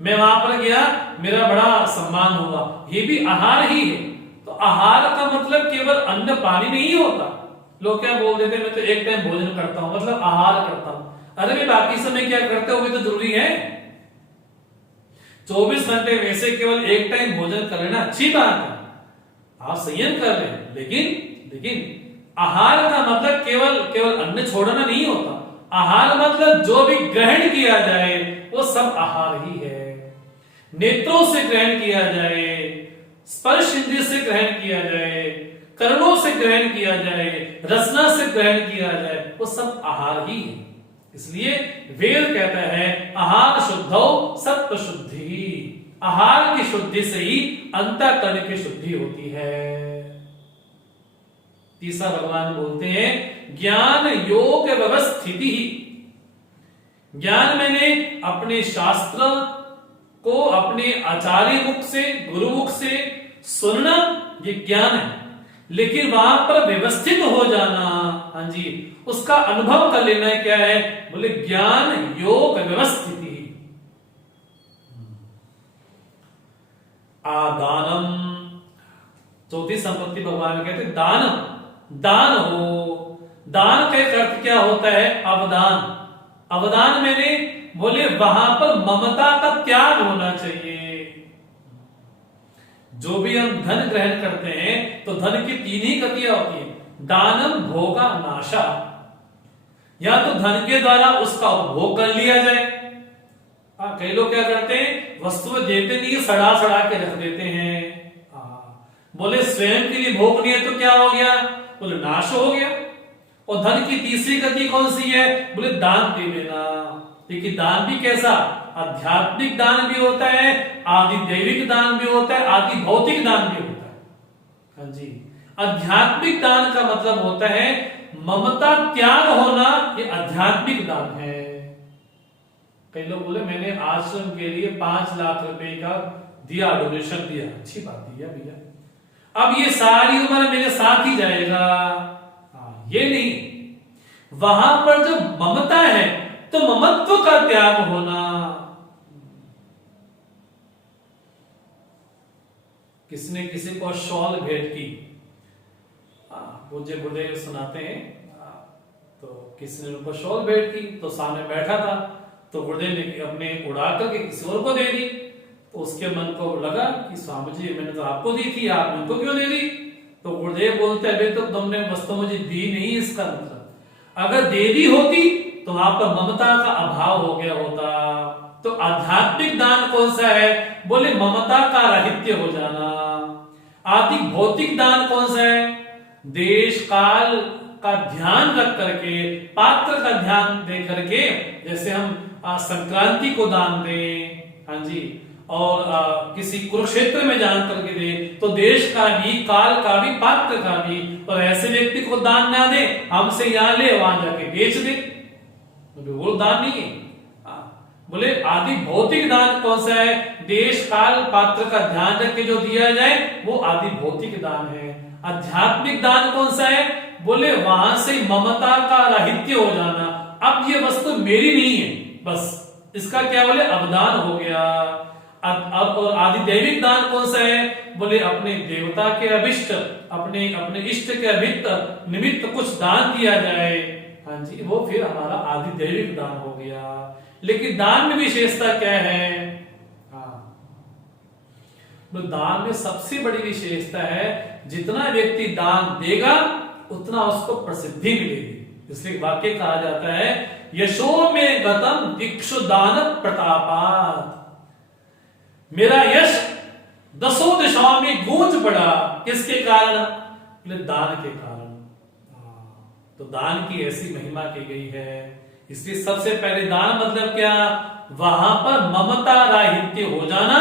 मैं वहां पर गया, मेरा बड़ा सम्मान हुआ, ये भी आहार ही है। तो आहार का मतलब केवल अन्न पानी नहीं होता। लोग क्या बोल देते हैं, मैं तो एक टाइम भोजन करता हूं मतलब आहार करता हूं। अरे भाई बाकी समय क्या करते हो भी तो जरूरी है। 24 घंटे वैसे केवल एक टाइम भोजन कर लेना अच्छी बात है, आप संयम कर रहे हैं, लेकिन आहार का मतलब केवल अन्न छोड़ना नहीं होता। आहार मतलब जो भी ग्रहण किया जाए वो सब आहार ही है। नेत्रों से ग्रहण किया जाए, स्पर्श इंद्रिय से ग्रहण किया जाए, कर्णों से ग्रहण किया जाए, रसना से ग्रहण किया जाए, वो सब आहार ही है। इसलिए वेद कहता है आहार शुद्धौ सत्व शुद्धि। आहार की शुद्धि से ही अंतःकरण की शुद्धि होती है। तीसरा भगवान बोलते हैं ज्ञान योग व्यवस्थिति। ज्ञान मैंने अपने शास्त्र को अपने आचार्य मुख से, गुरु मुख से सुनना, ये ज्ञान है, लेकिन वहां पर व्यवस्थित हो जाना, हाँ जी, उसका अनुभव कर लेना क्या है? बोले ज्ञान योग व्यवस्थिति। आदानम, चौथी संपत्ति भगवान कहते दान हो। दान का एक अर्थ क्या होता है? अवदान। अवदान मैंने बोले वहां पर ममता का त्याग होना चाहिए। जो भी हम धन ग्रहण करते हैं तो धन की 3 ही गतियां होती है, दानम भोगा नाशा। या तो धन के द्वारा उसका उपभोग कर लिया जाए। कई लोग क्या करते हैं, वस्तुएं देते नहीं, सड़ा सड़ा के रख देते हैं। बोले स्वयं के लिए भोग नहीं है तो क्या हो गया? बोले नाश हो गया। और धन की तीसरी गति कौन सी है? बोले दान दे देना। देखिए दान भी कैसा, आध्यात्मिक दान भी होता है, आदि दैविक दान भी होता है, आदि भौतिक दान भी होता है। हाँ जी, आध्यात्मिक दान का मतलब होता है ममता त्याग होना, ये आध्यात्मिक दान है। कई लोग बोले मैंने आश्रम के लिए 5 लाख रुपए का दिया, डोनेशन दिया, अच्छी बात दिया भैया, अब ये सारी उम्र मेरे साथ ही जाएगा, ये नहीं। वहां पर जो ममता है तो ममत्व का त्याग होना। किसने किसी को शॉल भेंट की, पूज्य गुरुदेव सुनाते हैं, तो किसी ने उनको शॉल भेंट की तो सामने बैठा था, तो गुरुदेव ने अपने उड़ा करके किसी और को दे दी। तो उसके मन को लगा कि स्वामी जी मैंने तो आपको दी थी, आपने उनको क्यों दे दी? तो गुरुदेव बोलते अभी तो तुमने वस्तु मुझे दी नहीं, इसका मतलब अगर दे दी होती तो वहां पर ममता का अभाव हो गया होता। तो आध्यात्मिक दान कौन सा है? बोले ममता का राहित्य हो जाना। आदि भौतिक दान कौन सा है? देश काल का ध्यान रख करके, पात्र का ध्यान दे करके, जैसे हम संक्रांति को दान दें, हाँ जी, और किसी कुरुक्षेत्र में जान करके दे, तो देश का भी, काल का भी, पात्र का भी। और ऐसे व्यक्ति को दान ना दे, हमसे यहां ले वहां जाके बेच दे, वो दान नहीं है। बोले आदि भौतिक दान कौन सा है? देश काल पात्र का ध्यान रख के जो दिया जाए वो आदि भौतिक दान है। आध्यात्मिक दान कौन सा है? बोले वहां से ममता का राहित्य हो जाना, अब ये वस्तु मेरी नहीं है, बस इसका क्या बोले अवदान हो गया। और आधिदैविक दान कौन सा है? बोले अपने देवता के अभिष्ट, अपने अपने इष्ट के अभिष्ट निमित्त कुछ दान दिया जाए, हाँ जी, वो फिर हमारा आधिदैविक दान हो गया। लेकिन दान में विशेषता क्या है? हाँ, तो दान में सबसे बड़ी विशेषता है जितना व्यक्ति दान देगा उतना उसको प्रसिद्धि मिलेगी। इसलिए वाक्य कहा जाता है यशो में गतम दिक्षु दान प्रतापात, मेरा यश 10 दिशाओं में गूंज पड़ा। किसके कारण? दान के कारण। तो दान की ऐसी महिमा की गई है। इसलिए सबसे पहले दान मतलब क्या? वहां पर ममता राहित्य हो जाना,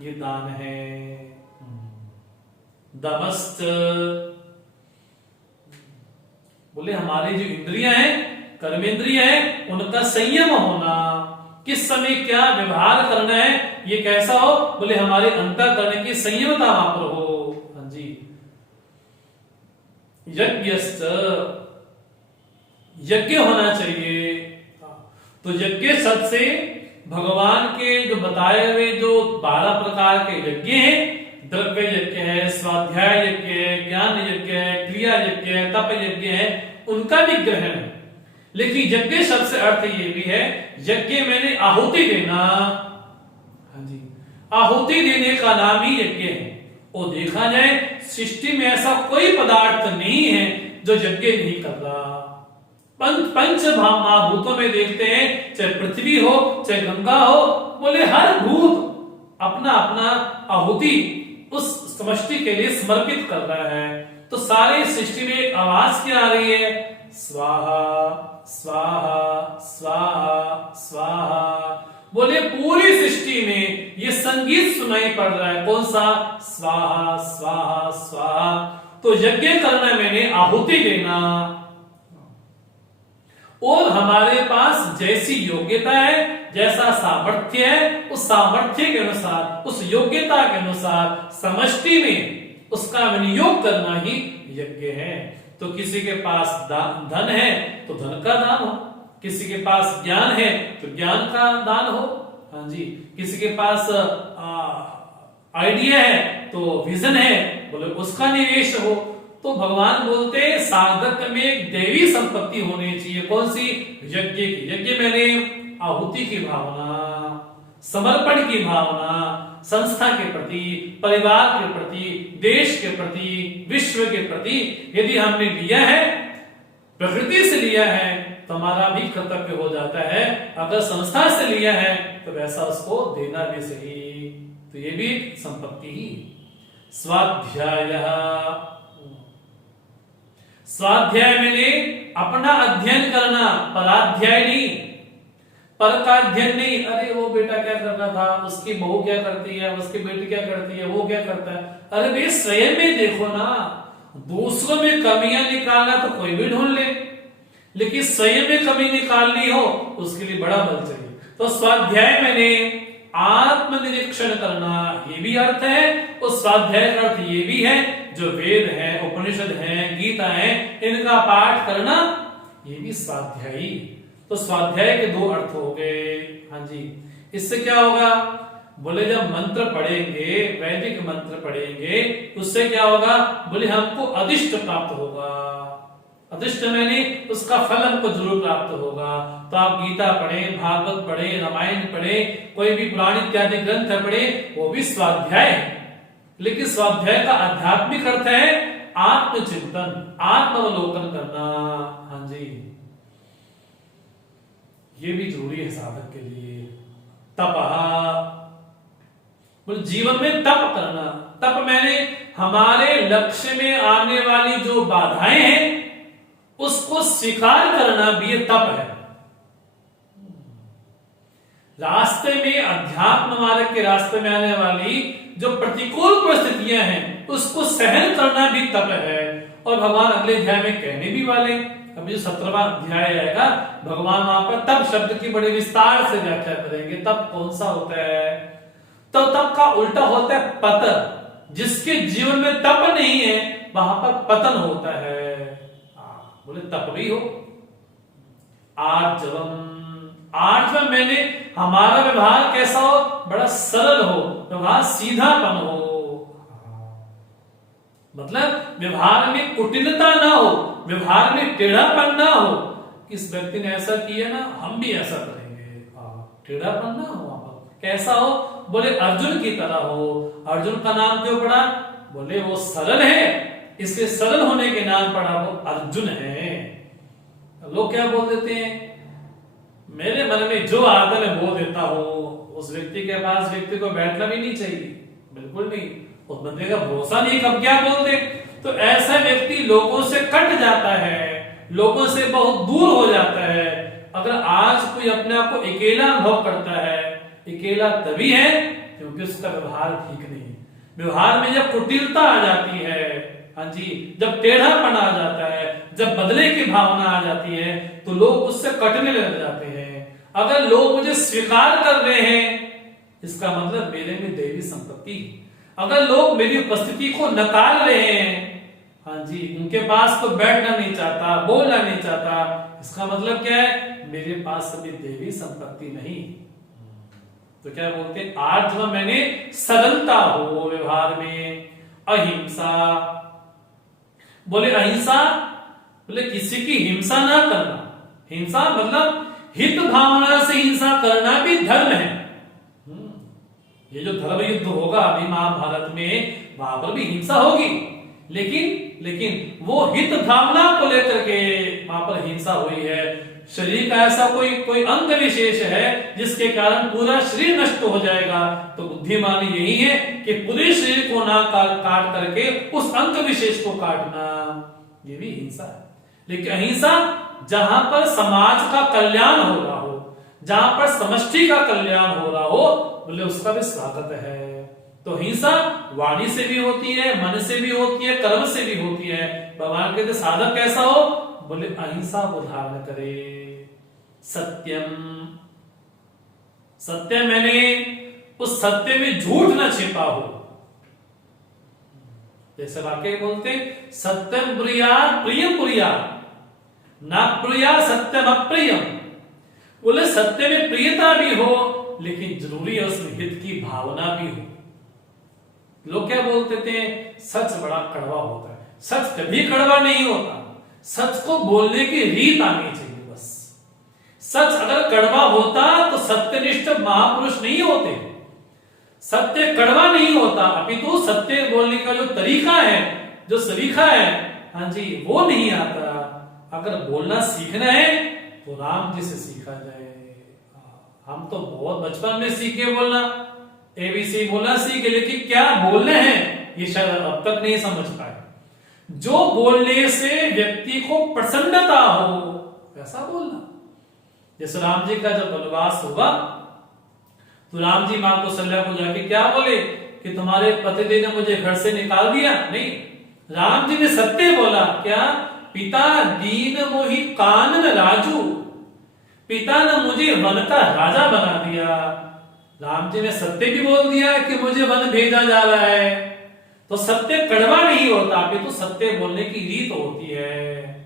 ये दान है। दमस्त, बोले हमारी जो इंद्रियां हैं, कर्मेंद्रिय है, उनका संयम होना, किस समय क्या व्यवहार करना है ये कैसा हो? बोले हमारे अंतर करने की संयमता वहां पर हो। हाँ जी। यज्ञश्च, यज्ञ होना चाहिए। तो यज्ञ शब्द से भगवान के जो बताए हुए जो 12 प्रकार के यज्ञ हैं, द्रव्य यज्ञ है, स्वाध्याय यज्ञ है, ज्ञान यज्ञ है, क्रिया यज्ञ है, तप यज्ञ है, उनका भी ग्रहण है। लेकिन यज्ञ शब्द से अर्थ ये भी है, यज्ञ मैंने आहुति देना। हाँ जी, आहुति देने का नाम ही यज्ञ है। और देखा जाए सृष्टि में ऐसा कोई पदार्थ नहीं है जो यज्ञ नहीं कर रहा। पंच महाभूतों में देखते हैं, चाहे पृथ्वी हो चाहे गंगा हो, बोले हर भूत अपना अपना आहुति उस समष्टि के लिए समर्पित कर रहा है। तो सारे सृष्टि में एक आवाज क्या आ रही है? स्वाहा स्वाहा स्वाहा स्वाहा। बोले पूरी सृष्टि में ये संगीत सुनाई पड़ रहा है। कौन सा? स्वाहा स्वाहा स्वाहा। तो यज्ञ करना मैंने आहुति देना। और हमारे पास जैसी योग्यता है, जैसा सामर्थ्य है, उस सामर्थ्य के अनुसार, उस योग्यता के अनुसार समष्टि में उसका विनियोग करना ही यज्ञ है। तो किसी के पास धन है तो धन का दान हो, किसी के पास ज्ञान है तो ज्ञान का दान हो। हाँ जी, किसी के पास आइडिया है तो विजन है, बोले उसका निवेश हो। तो भगवान बोलते हैं साधक में एक देवी संपत्ति होनी चाहिए। कौन सी? यज्ञ की। यज्ञ मैंने आहुति की भावना, समर्पण की भावना, संस्था के प्रति, परिवार के प्रति, देश के प्रति, विश्व के प्रति यदि हमने लिया है, प्रकृति से लिया है, तो हमारा भी कर्तव्य हो जाता है। अगर संस्था से लिया है तो वैसा उसको देना भी सही। तो ये भी संपत्ति ही। स्वाध्याय, स्वाध्याय मैंने अपना अध्ययन करना, पराध्याय नहीं। पर का अध्ययन नहीं, अरे वो बेटा क्या कर रहा था, उसकी बहू क्या करती है, उसकी बेटी क्या करती है, वो क्या करता है। अरे भाई स्वयं में देखो ना। दूसरों में कमियां निकालना तो कोई भी ढूंढ ले, लेकिन स्वयं में कमी निकालनी हो उसके लिए बड़ा बल चाहिए। तो स्वाध्याय मैंने आत्मनिरीक्षण करना, ये भी अर्थ है। उस स्वाध्याय का अर्थ ये भी है जो वेद है, उपनिषद है, गीता है, इनका पाठ करना, ये भी स्वाध्यायी। तो स्वाध्याय के 2 अर्थ हो गए। हाँ जी, इससे क्या होगा? बोले जब मंत्र पढ़ेंगे, वैदिक मंत्र पढ़ेंगे, उससे क्या होगा? बोले हमको अधिष्ट प्राप्त होगा। अधिष्ट मैंने उसका फल हमको जरूर प्राप्त होगा। तो आप गीता पढ़ें, भागवत पढ़ें, रामायण पढ़ें, कोई भी पुराण इत्यादि ग्रंथ पढ़ें, वो भी स्वाध्याय है। लेकिन स्वाध्याय का आध्यात्मिक अर्थ है आत्मचिंतन, आत्मावलोकन करना। हाँ जी, ये भी जरूरी है साधक के लिए। तप, जीवन में तप करना। तप मैंने हमारे लक्ष्य में आने वाली जो बाधाएं हैं उसको स्वीकार करना भी ये तप है। रास्ते में, अध्यात्म मार्ग के रास्ते में आने वाली जो प्रतिकूल परिस्थितियां हैं उसको सहन करना भी तप है। और भगवान अगले अध्याय में कहने भी वाले, अभी जो 17वां अध्याय आएगा, भगवान वहां पर तप शब्द की बड़े विस्तार से व्याख्या करेंगे। तप कौन सा होता है? तो तप का उल्टा होता है पतन। जिसके जीवन में तप नहीं है वहां पर पतन होता है। बोले तप भी हो। आर्जवम, आठवां मैंने हमारा व्यवहार कैसा हो, बड़ा सरल हो, व्यवहार सीधापन हो, मतलब व्यवहार में कुटिलता ना हो, व्यवहार में टेढ़ापन ना हो। किस व्यक्ति ने ऐसा किया ना, हम भी ऐसा करेंगे, टेढ़ापन ना हो। कैसा हो, बोले अर्जुन की तरह हो। अर्जुन का नाम क्यों पड़ा, बोले वो सरल है, इसलिए सरल होने के नाम पड़ा, वो अर्जुन है। लोग क्या बोल देते हैं, मेरे मन में जो आता मैं बोल देता हूं। उस व्यक्ति के पास व्यक्ति को बैठना भी नहीं चाहिए, बिल्कुल नहीं। उस बंदे का भरोसा नहीं कब क्या बोल दे। तो ऐसा व्यक्ति लोगों से कट जाता है, लोगों से बहुत दूर हो जाता है। अगर आज कोई अपने आप को अकेला अनुभव करता है, अकेला तभी है क्योंकि उसका व्यवहार ठीक नहीं है। व्यवहार में जब कुटिलता आ जाती है, हाँ जी, जब टेढ़ापन आ जाता है, जब बदले की भावना आ जाती है, तो लोग उससे कटने लग जाते हैं। अगर लोग मुझे स्वीकार कर रहे हैं, इसका मतलब मेरे में दैवी संपत्ति। अगर लोग मेरी उपस्थिति को नकार रहे हैं, हाँ जी, उनके पास तो बैठना नहीं चाहता, बोलना नहीं चाहता, इसका मतलब क्या है, मेरे पास अभी दैवी संपत्ति नहीं। तो क्या बोलते हैं, आठवां मैंने सरलता हो व्यवहार में, अहिंसा। बोले अहिंसा, बोले किसी की हिंसा ना करना। हिंसा मतलब हित भावना से हिंसा करना भी धर्म है। ये जो धर्म युद्ध होगा अभी महाभारत में, वहां पर भी हिंसा होगी, लेकिन वो हित भावना को लेकर के वहां पर हिंसा हुई है। शरीर का ऐसा कोई अंग विशेष है जिसके कारण पूरा शरीर नष्ट हो जाएगा, तो बुद्धिमानी यही है कि पूरे शरीर को ना काट करके उस अंग विशेष को काटना, ये भी हिंसा है। लेकिन अहिंसा जहां पर समाज का कल्याण हो रहा हो, जहां पर समष्टि का कल्याण हो रहा हो, बोले उसका भी स्वागत है। तो हिंसा वाणी से भी होती है, मन से भी होती है, कर्म से भी होती है। भगवान कहते साधक कैसा हो, बोले अहिंसा को धारण करे। सत्यम, सत्य मैंने उस सत्य में झूठ न छिपा हो। जैसे वाक्य बोलते सत्यम प्रिया प्रियम प्रिया न प्रिया सत्यम अप्रियम। बोले सत्य में प्रियता भी हो, लेकिन जरूरी है उसमें हित की भावना भी हो। लोग क्या बोलते थे, सच बड़ा कड़वा होता है। सच कभी कड़वा नहीं होता, सच को बोलने की रीत आनी चाहिए बस। सच अगर कड़वा होता तो सत्यनिष्ठ महापुरुष नहीं होते। सत्य कड़वा नहीं होता, अपितु सत्य बोलने का जो तरीका है, जो सलीका है, हाँ जी, वो नहीं आता। अगर बोलना सीखना है तो राम जी से सीखा जाए। हम तो बहुत बचपन में सीखे बोलना, एबीसी बोलना सीखे, लेकिन क्या बोलने हैं ये शायद अब तक नहीं समझ पाए। जो बोलने से व्यक्ति को प्रसन्नता हो वैसा बोलना। जैसे राम जी का जब वनवास हुआ तो राम जी मां कौशल्या को जाके क्या बोले कि तुम्हारे पतिदेव ने मुझे घर से निकाल दिया। नहीं, राम जी ने सत्य बोला। क्या, पिता दीन मोहि कानन राजू, पिता ने मुझे वन का राजा बना दिया। राम जी ने सत्य भी बोल दिया कि मुझे वन भेजा जा रहा है। तो सत्य कड़वा नहीं होता, तो सत्य बोलने की रीत होती है।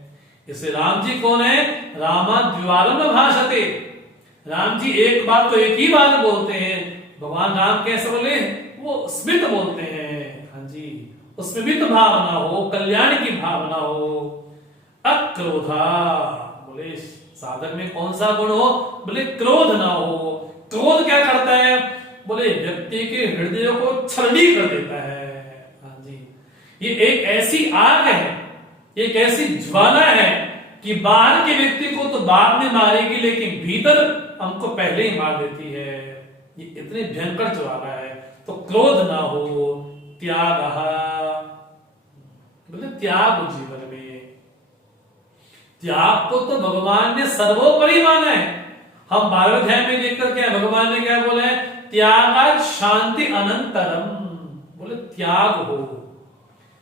इसे राम जी कौन है, रामा द्विवारम भाषते। राम जी एक बात तो एक ही बात बोलते हैं। भगवान राम कैसे बोले, वो स्मित बोलते हैं। हाँ जी, उसमें मित भावना हो, कल्याण की भावना हो। अक्रोधा, बोले साधक में कौन सा गुण हो, बोले क्रोध ना हो। क्रोध क्या करता है, बोले व्यक्ति के हृदय को छलनी कर देता है। हाँ जी, ये एक ऐसी आग है, एक ऐसी ज्वाला है कि बाहर के व्यक्ति को तो बाद में मारेगी, लेकिन भीतर हमको पहले ही मार देती है। ये इतनी भयंकर ज्वाला है। तो क्रोध ना हो। त्याग, बोले त्याग जीवन में, त्याग को तो भगवान ने सर्वोपरि माना है। हम 12वें अध्याय में देखकर क्या भगवान ने क्या बोला है, त्याग शांति अनंतरम। बोले त्याग हो,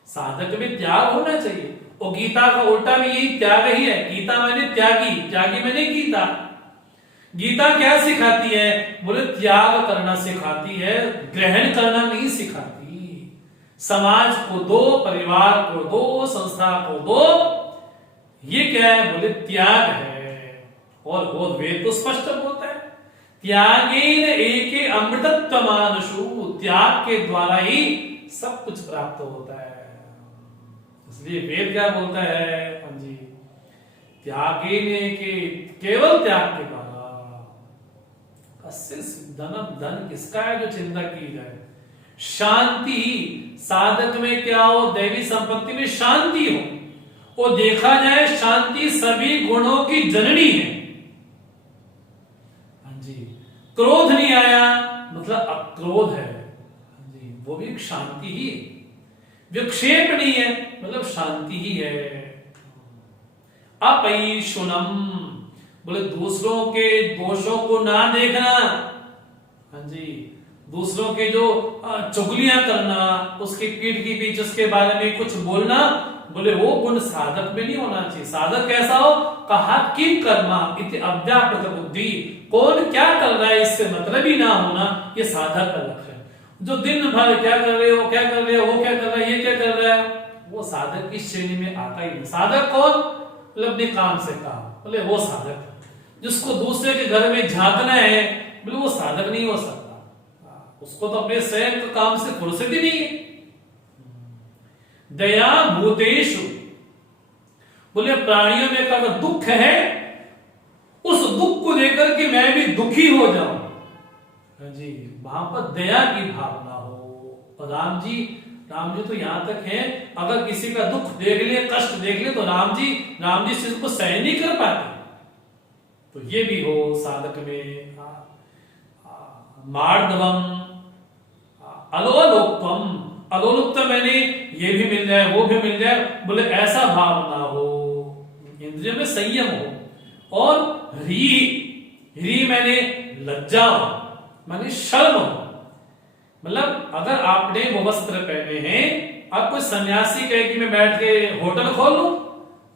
साधक में त्याग होना चाहिए। और गीता का उल्टा भी यही त्याग ही है। गीता मैंने त्यागी, त्यागी मैंने गीता। गीता क्या सिखाती है, बोले त्याग करना सिखाती है, ग्रहण करना नहीं सिखाती। समाज को दो, परिवार को दो, संस्था को दो, ये क्या है, बोले त्याग है। और वेद तो स्पष्ट बोलता है, त्यागेन एके अमृतत्वमानुषु, त्याग के द्वारा ही सब कुछ प्राप्त होता है। इसलिए वेद क्या बोलता है? हाँ जी, त्यागेन एके, केवल त्याग के द्वारा। धन किसका है जो चिंता की जाए? शांति, साधक में क्या हो? दैवी संपत्ति में शांति हो। और देखा जाए शांति सभी गुणों की जननी है। हाँ जी, क्रोध नहीं आया मतलब अक्रोध है। हाँ जी, वो भी एक शांति ही है। विक्षेप नहीं है मतलब शांति ही है। अपैशुनम, बोले दूसरों के दोषों को ना देखना। हाँ जी, दूसरों के जो चुगलियां करना, उसके पीठ के पीछे उसके बारे में कुछ बोलना, बोले वो गुण साधक में नहीं होना चाहिए। साधक कैसा हो? कहा किम कर्मा इति अव्याकृत बुद्धि, कौन क्या कर रहा है इससे मतलब ही ना होना, ये साधक का लक्षण है। जो दिन भर क्या कर रहे हो, क्या कर रहे हो, वो क्या कर रहा है, ये क्या कर रहा है, वो साधक की श्रेणी में आता ही नहीं। साधक कौन? मतलब अपने काम से काम, बोले वो साधक। जिसको दूसरे के घर में झांकना है, बोले वो साधक नहीं हो सकता। उसको तो अपने स्वयं के काम से फुर्सत ही नहीं है। दया भूतेषु, बोले प्राणियों में अगर दुख है, उस दुख को लेकर के मैं भी दुखी हो जाऊं। जी, वहां पर दया की भावना हो। और राम जी तो यहां तक है, अगर किसी का दुख देख ले, कष्ट देख ले, तो राम जी इस चीज को सहन नहीं कर पाते। तो ये भी हो साधक में। मार्दवम, अलोलोक्तम, अलोलुप्त मैंने ये भी मिल जाए, वो भी मिल जाए, बोले ऐसा भाव ना हो। इंद्रिय में संयम हो। और ह्री मैंने लज्जा हो, माने शर्म हो। मतलब अगर आपने वो वस्त्र पहने हैं, आप कोई सन्यासी कहे कि मैं बैठ के होटल खोलूं,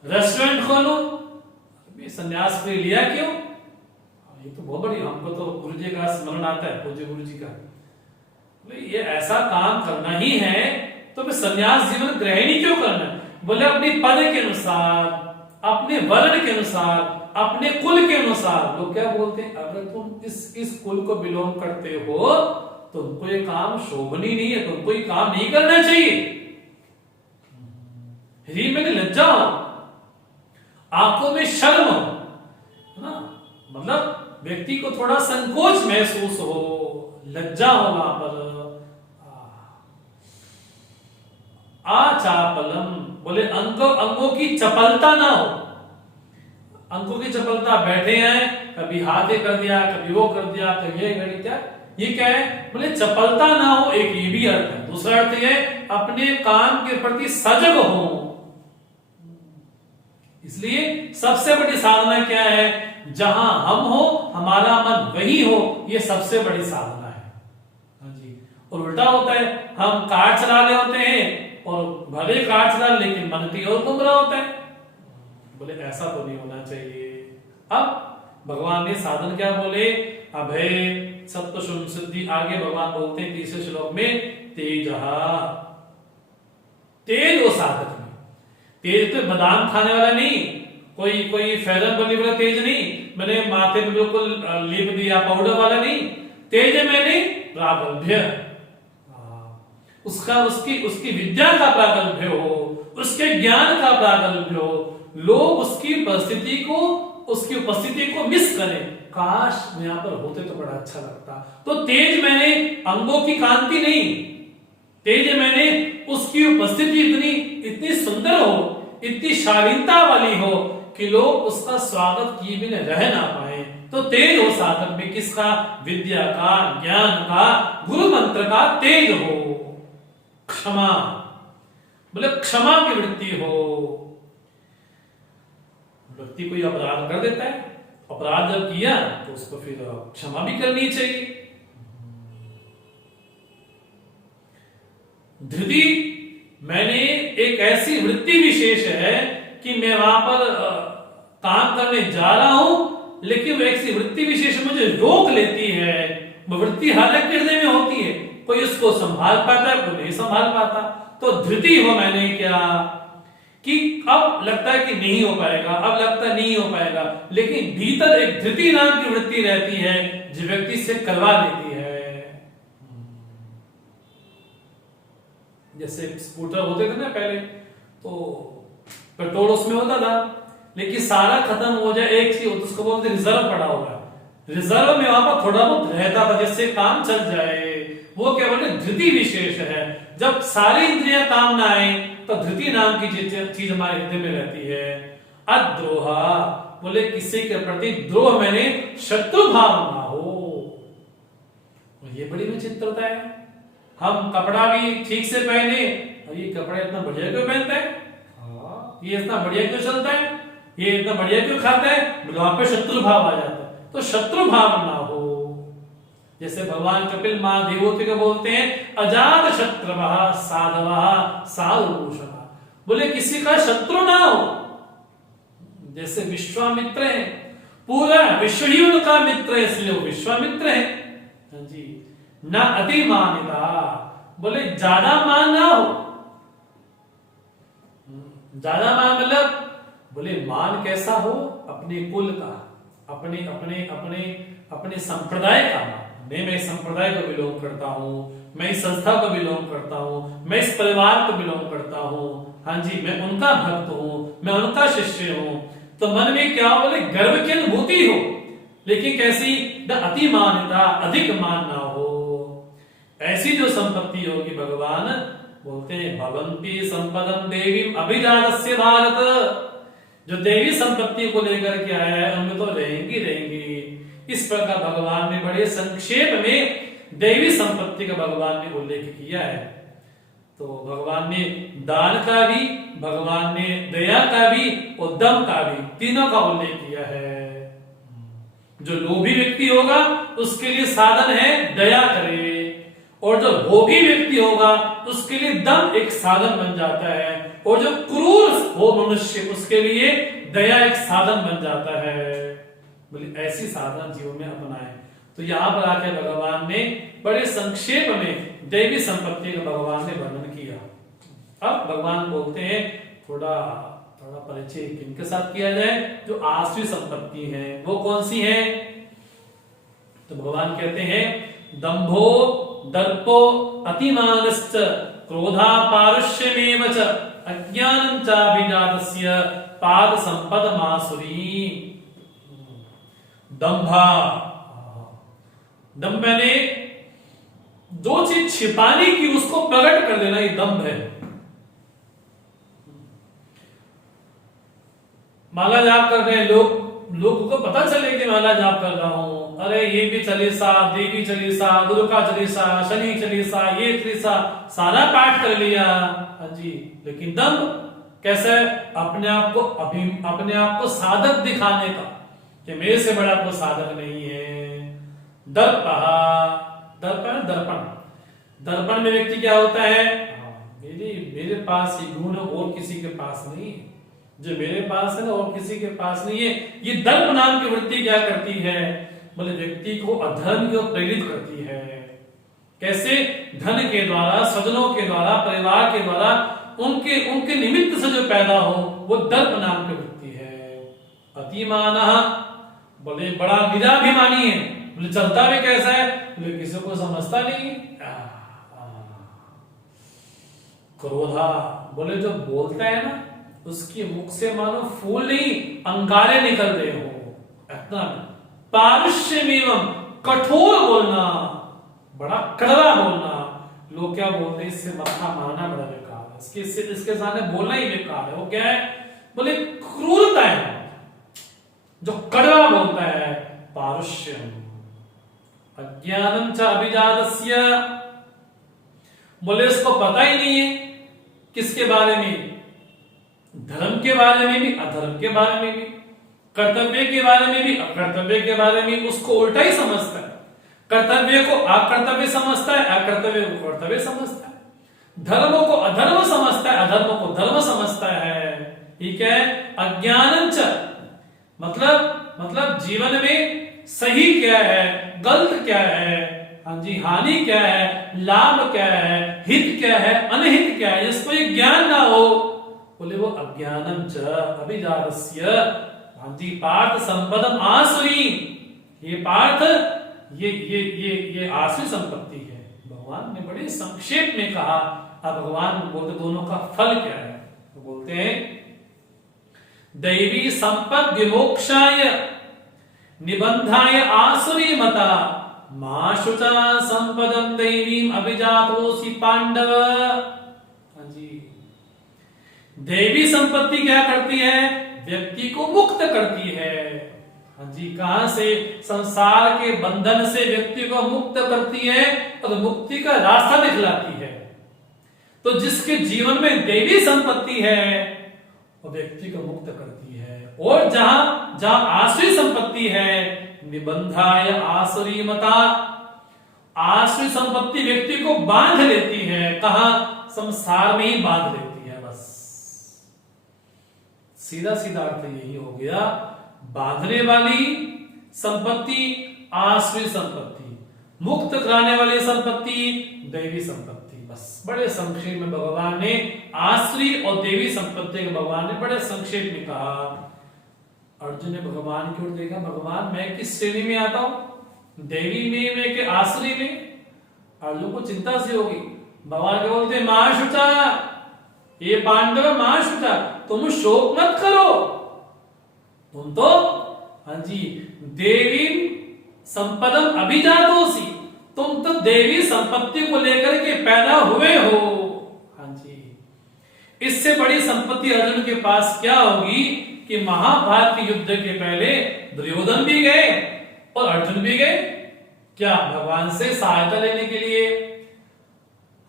रेस्टोरेंट खोलूं, सन्यास के लिया क्यों? ये तो बहुत बड़ी, हमको तो गुरु जी का स्मरण आता है, पूज्य गुरु जी का। ये ऐसा काम करना ही है तो फिर सन्यास जीवन ग्रहण ही क्यों करना? बोले अपने पद के अनुसार, अपने वर्ण के अनुसार, अपने कुल के अनुसार। लोग क्या बोलते हैं? अगर तुम इस कुल को बिलोंग करते हो, तुमको ये काम शोभनीय नहीं है, तुमको ये काम नहीं करना चाहिए। ह्री में लज्जा हो, आंखों में शर्म हो ना, मतलब व्यक्ति को थोड़ा संकोच महसूस हो, लज्जा हो वहां पर। आचापलम, बोले अंगों की चपलता ना हो। अंगों की चपलता, बैठे हैं, कभी हाथ कर दिया, कभी वो कर दिया, तो ये घड़ी क्या, ये क्या है? बोले चपलता ना हो, एक ये भी अर्थ है। दूसरा अर्थ ये अपने काम के प्रति सजग हो। इसलिए सबसे बड़ी साधना क्या है? जहां हम हो, हमारा मन वही हो, ये सबसे बड़ी साधना है। हाँ जी। और उल्टा होता है, हम कार चला रहे होते हैं और भले कार चला, लेकिन मन की ओर घूम रहा होता है। बोले ऐसा तो नहीं होना चाहिए। अब भगवान ने साधन क्या बोले? अभय सत्व सिद्धि। आगे भगवान बोलते हैं तीसरे श्लोक में, तेजहा, तेज हो साधक में। तेज तो बादाम खाने वाला नहीं, कोई फेरन बनी वाला तेज नहीं, मैंने माथे में बिल्कुल लेप दिया पाउडर वाला नहीं। तेज है मैंने प्रागल्भ्य, उसकी विद्या का प्रागल्भ्य हो, उसके ज्ञान का प्रागल्भ्य हो। लोग उसकी उपस्थिति को मिस करें, काश मैं यहां पर होते तो बड़ा अच्छा लगता। तो तेज मैंने अंगों की कांति नहीं, तेज मैंने उसकी उपस्थिति इतनी सुंदर हो, इतनी शालीनता वाली हो कि लोग उसका स्वागत किए बिना रह ना पाए। तो तेज हो साधक में किसका? विद्या का, ज्ञान का, गुरु मंत्र का तेज हो। क्षमा, बोले क्षमा की वृत्ति हो। व्यक्ति कोई अपराध कर देता है, अपराध जब किया तो उसको फिर क्षमा भी करनी चाहिए। धृति मैंने एक ऐसी वृत्ति विशेष है कि मैं वहां पर काम करने जा रहा हूं, लेकिन वो ऐसी वृत्ति विशेष मुझे रोक लेती है। वो वृत्ति हर एक हृदय में होती है, कोई उसको संभाल पाता है, कोई नहीं संभाल पाता। तो धृति हो मैंने क्या? कि अब लगता है कि नहीं हो पाएगा, अब लगता है नहीं हो पाएगा, लेकिन भीतर एक धृति नाम की वृत्ति रहती है जो व्यक्ति से करवा लेती है। जैसे स्कूटर होते थे ना पहले, तो पेट्रोल उसमें होता था, लेकिन सारा खत्म हो जाए एक चीज उसको बोलते रिजर्व पड़ा होगा, रिजर्व में वहां पर थोड़ा बहुत रहता था जिससे काम चल जाए, वो क्या बोलते धृति विशेष है। जब सारी इंद्रियां काम ना आए तो धृति नाम की चीज हमारे हृदय में रहती है। अद्रोहा बोले किसी के प्रति द्रोह मैंने शत्रु भाव ना हो। ये बड़ी विचित्रता है। हम कपड़ा भी ठीक से पहने और ये कपड़ा इतना बढ़िया क्यों पहनता है, ये इतना बढ़िया क्यों चलता है, ये इतना बढ़िया क्यों खाता है, वहां पे शत्रु भाव आ जाता है। तो शत्रु भाव ना हो। जैसे भगवान कपिल महादेवों को बोलते हैं अजात शत्रवः साधवः साधुभूषणः, बोले किसी का शत्रु ना हो। जैसे विश्वामित्र है, पूरा विश्व ही उनका मित्र है, इसलिए वो विश्वामित्र है। हाँ जी, ना अति मानिता, बोले ज्यादा मान ना हो। ज्यादा मान मतलब बोले मान कैसा हो, अपने कुल का, अपने अपने अपने अपने संप्रदाय का मान। मैं इस संप्रदाय को बिलोंग करता हूँ, मैं इस संस्था को बिलोंग करता हूँ, मैं इस परिवार को बिलोंग करता हूँ। हाँ जी, मैं उनका भक्त हूँ, मैं उनका शिष्य हूँ। तो मन में क्या बोले गर्व की अनुभूति हो, लेकिन कैसी, अति मान्यता, अधिक मान ना हो। ऐसी जो संपत्ति होगी भगवान बोलते हैं भवन्ति संपदं देवीम अभिजातस्य भारत, जो देवी संपत्ति को लेकर के आया है उनमें तो रहेंगी रहेंगी। इस प्रकार भगवान ने बड़े संक्षेप में देवी संपत्ति का भगवान ने उल्लेख किया है। तो भगवान ने दान का भी, भगवान ने दया का भी और दम का भी, तीनों का उल्लेख किया है। जो लोभी व्यक्ति होगा उसके लिए साधन है दया करे, और जो भोगी व्यक्ति होगा उसके लिए दम एक साधन बन जाता है, और जो क्रूर हो मनुष्य उसके लिए दया एक साधन बन जाता है। बोले ऐसी साधन जीवन में अपनाए। तो यहाँ पर आकर भगवान ने बड़े संक्षेप में देवी संपत्ति का भगवान ने वर्णन किया। अब भगवान बोलते हैं थोड़ा थोड़ा परिचय किनके साथ किया जाए, जो आश्री संपत्ति है वो कौन सी है। तो भगवान कहते हैं दंभो दर्पो अतिमानश्च क्रोधा पारुष्यमेव च अज्ञानं चाभिजातस्य पाद संपद मासुरी। दंभा, दंभ मैंने जो चीज छिपाने की उसको प्रकट कर देना, ये दंभ है। माला जाप कर रहे हैं लोगों को पता चले कि माला जाप कर रहा हूं, अरे ये भी चालीसा, देवी चालीसा, दुर्गा चालीसा, शनि चालीसा, ये चालीसा सारा पाठ कर लिया। हाँ जी, लेकिन दंभ कैसे, अपने आप को साधक दिखाने का कि मेरे से बड़ा कोई साधक नहीं है। दर्पण, दर्पण में व्यक्ति क्या होता है, मेरे पास ये गुण और किसी के पास नहीं है, जो मेरे पास है ना और किसी के पास नहीं है। ये दर्प नाम की वृत्ति क्या करती है, बोले व्यक्ति को अधर्म की ओर प्रेरित करती है। कैसे, धन के द्वारा, स्वजनों के द्वारा, परिवार के द्वारा, उनके निमित्त से जो पैदा हो वो दर्प नाम की वृत्ति है। अतिमानः बोले बड़ा निराभिमानी है, बोले चलता भी कैसा है, बोले किसी को समझता नहीं। क्रोधा बोले जो बोलता है ना उसके मुख से मानो फूल नहीं अंगारे निकल रहे हो, इतना। पारुष्यमेवं कठोर बोलना, बड़ा कड़वा बोलना। लोग क्या बोलते हैं, इससे मत्था मारना बड़ा बेकार है, इसके सामने बोलना ही बेकार है। वो क्या है, बोले क्रूरता है, जो कड़वा बोलता है। पारुष्यम अज्ञानं च अभिजातस्य, बोले इसको पता ही नहीं है किसके बारे में, धर्म के बारे में भी, अधर्म के बारे में भी, कर्तव्य के बारे में भी, अकर्तव्य के बारे में, उसको उल्टा ही समझता है। कर्तव्य को अकर्तव्य समझता है, अकर्तव्य को कर्तव्य समझता है, धर्म को अधर्म समझता है, अधर्म को धर्म समझता है। ठीक है, अज्ञानं च मतलब जीवन में सही क्या है, गलत क्या है, हाँ जी, हानि क्या है, लाभ क्या है, हित क्या है, अनहित क्या है, जिसको ये ज्ञान ना हो बोले वो अज्ञानम च अभिजातस्य, हाँ जी, पार्थ संपदम आसुरी, ये पार्थ ये आसुरी संपत्ति है। भगवान ने बड़े संक्षेप में कहा। अब भगवान बोलते दोनों का फल क्या है, तो बोलते हैं दैवी संपद विमोक्षाय निबंधाय आसुरी मता मा शुचा संपदम दैवीम अभिजातोसी पांडव। हाँ जी, दैवी संपत्ति क्या करती है, व्यक्ति को मुक्त करती है। हाँ जी, कहां से, संसार के बंधन से व्यक्ति को मुक्त करती है और मुक्ति का रास्ता दिखलाती है। तो जिसके जीवन में दैवी संपत्ति है वो व्यक्ति को मुक्त करती है। और जहां जहां आसुरी संपत्ति है, निबंधाय आसुरी मता, आसुरी संपत्ति व्यक्ति को बांध लेती है। कहां, संसार में ही बांध लेती है। बस सीधा सीधा अर्थ यही हो गया, बांधने वाली संपत्ति आसुरी संपत्ति, मुक्त कराने वाली संपत्ति दैवी संपत्ति। बस बड़े संक्षेप में भगवान ने आसुरी और देवी संपत्ति को भगवान ने बड़े संक्षेप में कहा। अर्जुन ने भगवान की ओर देखा, भगवान मैं किस श्रेणी में आता हूं, देवी में मैं के आसुरी में। अर्जुन को चिंता सी होगी। भगवान क्या बोलते, महाशुचा, ये पांडव महाशुचा, तुम शोक मत करो, तुम तो, हाँ जी, देवी संपदम अभिजातोसी, तुम तो देवी संपत्ति को लेकर के पैदा हुए हो। हाँ जी, इससे बड़ी संपत्ति अर्जुन के पास क्या होगी कि महाभारत के युद्ध के पहले दुर्योधन भी गए और अर्जुन भी गए, क्या, भगवान से सहायता लेने के लिए।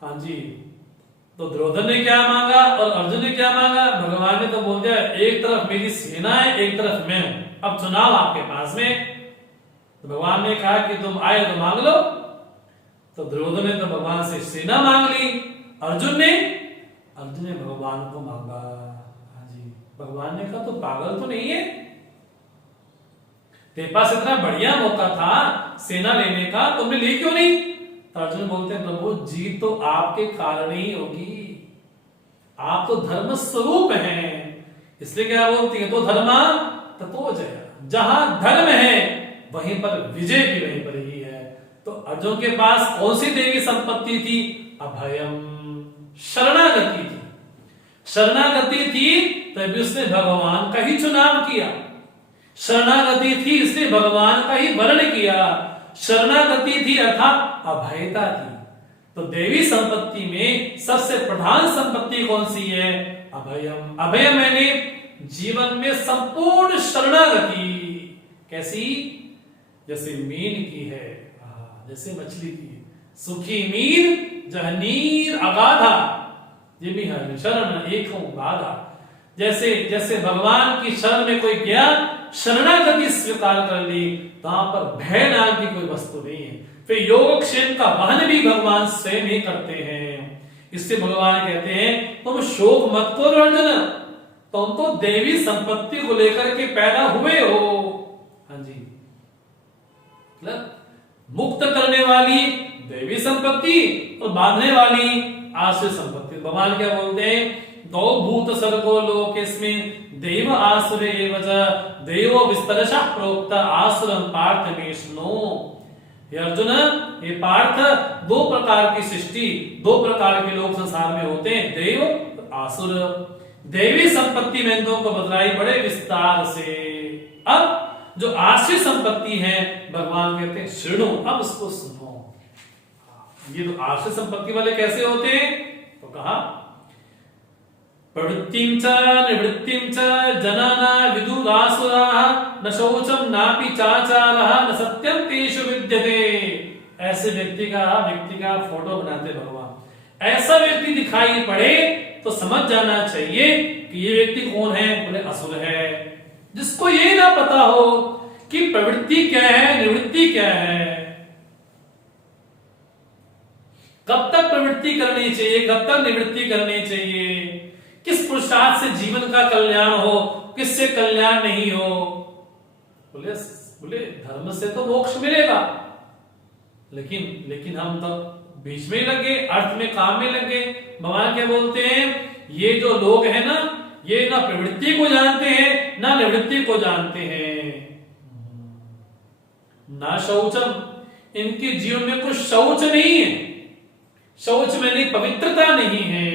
हाँ जी, तो दुर्योधन ने क्या मांगा और अर्जुन ने क्या मांगा, भगवान ने तो बोल दिया एक तरफ मेरी सेना है, एक तरफ मैं हूं, अब चुनाव आपके पास में। तो भगवान ने कहा कि तुम आए तो मांग लो। तो दुर्योधन ने तो भगवान से सेना मांग ली, अर्जुन ने भगवान को मांगा। हाँ जी, भगवान ने कहा तो पागल तो नहीं है, तेरे पास इतना बढ़िया मौका था सेना लेने का, तुमने ली क्यों नहीं। तो अर्जुन बोलते हैं प्रभु जीत तो आपके कारण ही होगी, आप तो धर्म स्वरूप हैं, इसलिए क्या बोलती है, तो धर्मा ततो जय, जहां धर्म है वहीं पर विजय भी वहीं पर ही है। तो अर्जुन के पास कौन सी देवी संपत्ति थी, अभयम, शरणागति थी। शरणागति थी तभी उसने भगवान का ही चुनाव किया, शरणागति थी इसने भगवान का ही वर्ण किया, शरणागति थी अर्थात अभयता थी। तो देवी संपत्ति में सबसे प्रधान संपत्ति कौन सी है, अभयम। अभय मैंने जीवन में संपूर्ण शरणागति। कैसी, जैसे मीन की है, जैसे मछली की, सुखी मीन जह नीर अगाधा, ये भी है शरण एक हूं बाधा। जैसे जैसे भगवान की शरण में कोई गया, शरणागति स्वीकार कर ली, वहां पर भय नाम की कोई वस्तु नहीं है। फिर योगक्षेम का वहन भी भगवान स्वयं ही करते हैं। इससे भगवान कहते हैं तुम शोक मत करो अर्जुन, तुम तो देवी संपत्ति को लेकर के पैदा हुए हो। हाँ जी, मतलब मुक्त करने वाली देवी संपत्ति और बांधने वाली आसुरी संपत्ति। भगवान क्या बोलते हैं, दो भूत सर्गो लोकेस्मिन् देव आसुर एव च देवो विस्तरशः प्रोक्त आसुरं पार्थ मे शृणु। हे अर्जुन, ये पार्थ, दो प्रकार की सृष्टि, दो प्रकार के लोग संसार में होते हैं, देव आसुर। देवी संपत्ति में तुमको बतलाई बड़े विस्तार से। अब जो आसुरी संपत्ति है भगवान कहते हैं शृणु, अब उसको सुनो। ये तो आसुरी संपत्ति वाले कैसे होते हैं, तो कहा प्रवृत्तिं च निवृत्तिं च जनाना विदुरासुराः न शौचं नापि चाचारः न सत्यं तेषु विद्यते। ऐसे व्यक्ति का फोटो बनाते भगवान। ऐसा व्यक्ति दिखाई पड़े तो समझ जाना चाहिए कि ये व्यक्ति कौन है, बोले असुर है। जिसको ये ना पता हो कि प्रवृत्ति क्या है, निवृत्ति क्या है, कब तक प्रवृत्ति करनी चाहिए, कब तक निवृत्ति करनी चाहिए, किस पुरुषार्थ से जीवन का कल्याण हो, किससे कल्याण नहीं हो। बोले धर्म से तो मोक्ष मिलेगा, लेकिन हम तो बीच में लगे, अर्थ में, काम में लगे। भगवान क्या बोलते हैं, ये जो लोग हैं ना, ये ना प्रवृत्ति को जानते हैं ना निवृत्ति को जानते हैं। ना शौचम, इनके जीवन में कुछ शौच नहीं है, शौच में नहीं, पवित्रता नहीं है।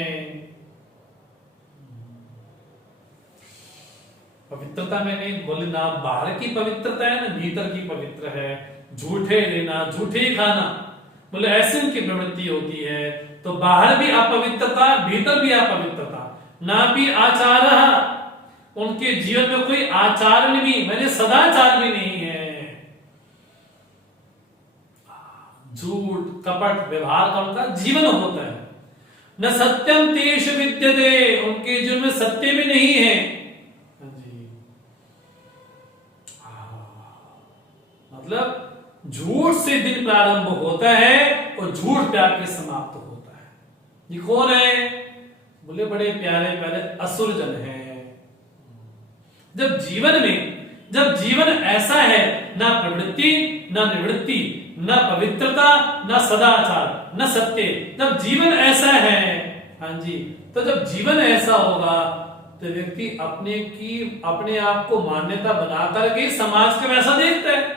पवित्रता में नहीं बोले, ना बाहर की पवित्रता है ना भीतर की पवित्र है। झूठे लेना, झूठे ही खाना, बोले ऐसी उनकी प्रवृत्ति होती है। तो बाहर भी अपवित्रता, भीतर भी अपवित्रता। ना भी आचार, उनके जीवन में कोई आचार नहीं, मैंने सदाचार भी नहीं है। झूठ कपट व्यवहार का उनका जीवन होता है। न सत्यम तेष विद्यते, उनके जीवन में सत्य भी नहीं है। मतलब झूठ से दिन प्रारंभ होता है और झूठ पे आके समाप्त होता है। ये कौन है? बोले बड़े प्यारे प्यारे असुर जन हैं। जब जीवन ऐसा है, ना प्रवृत्ति ना निवृत्ति, न पवित्रता न सदाचार न सत्य, जब जीवन ऐसा है, हाँ जी, तो जब जीवन ऐसा होगा तो व्यक्ति अपने आप को मान्यता बना करके समाज के वैसा देखता है।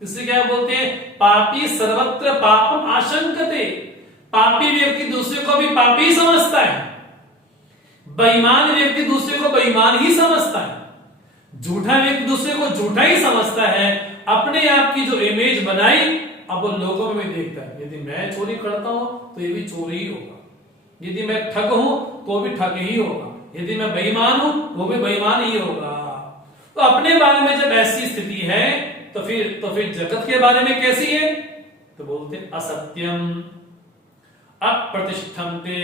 इससे क्या बोलते हैं? पापी सर्वत्र पापम आशंकते। पापी व्यक्ति दूसरे को भी पापी ही समझता है, बेईमान व्यक्ति दूसरे को बेईमान ही समझता है, झूठा व्यक्ति दूसरे को झूठा ही समझता है। अपने आप की जो इमेज बनाई अब वो लोगों में भी देखता है। यदि मैं चोरी करता हूं तो ये भी चोरी ही होगा, यदि मैं ठग हूं तो भी ठग ही होगा, यदि मैं बेईमान हूं वो भी बेईमान ही होगा। तो अपने बारे में जब ऐसी स्थिति है तो फिर जगत के बारे में कैसी है? तो बोलते असत्यम अप्रतिष्ठन्ते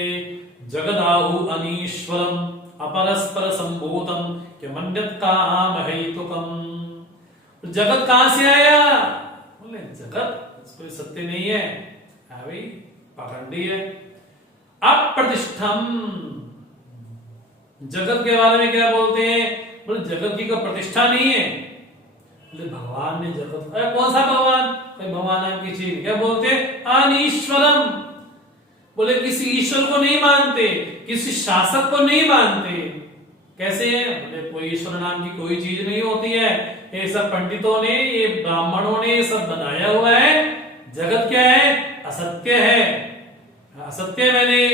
जगदाहु अनीश्वरम अपरस्पर संभूतम किमन्यत् काम हेतुकम। जगत कहां से आया? बोले जगत कोई सत्य नहीं है, भाई पाखंडी है। अप्रतिष्ठम, जगत के बारे में क्या बोलते हैं? बोले जगत की कोई प्रतिष्ठा नहीं है। बोले भगवान ने जगत, अरे कौन सा भगवान? कोई भगवान नाम की चीज, क्या बोलते हैं? अनीश्वरम, बोले किसी ईश्वर को नहीं मानते, किसी शासक को नहीं मानते। कैसे है? बोले कोई ईश्वर नाम की कोई चीज नहीं होती है, ये सब पंडितों ने, ये ब्राह्मणों ने ये सब बनाया हुआ है। जगत क्या है? असत्य है, असत्य मैंने।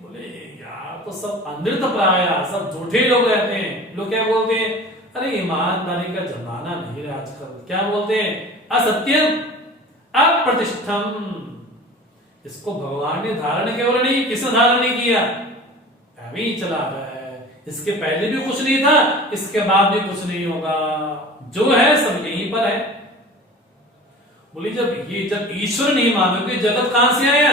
बोले यार तो सब अनृत प्राय, सब झूठे लोग रहते हैं। लोग क्या बोलते हैं? अरे ईमानदारी का जमाना नहीं रहा आजकल। क्या बोलते हैं? असत्यम अप्रतिष्ठम। इसको भगवान ने धारण केवल नहीं, किसने धारण नहीं किया? अभी चला रहा है। इसके पहले भी कुछ नहीं था, इसके बाद भी कुछ नहीं होगा, जो है सब यहीं पर है। बोले जब ईश्वर नहीं मानोगे जगत कहां से आया?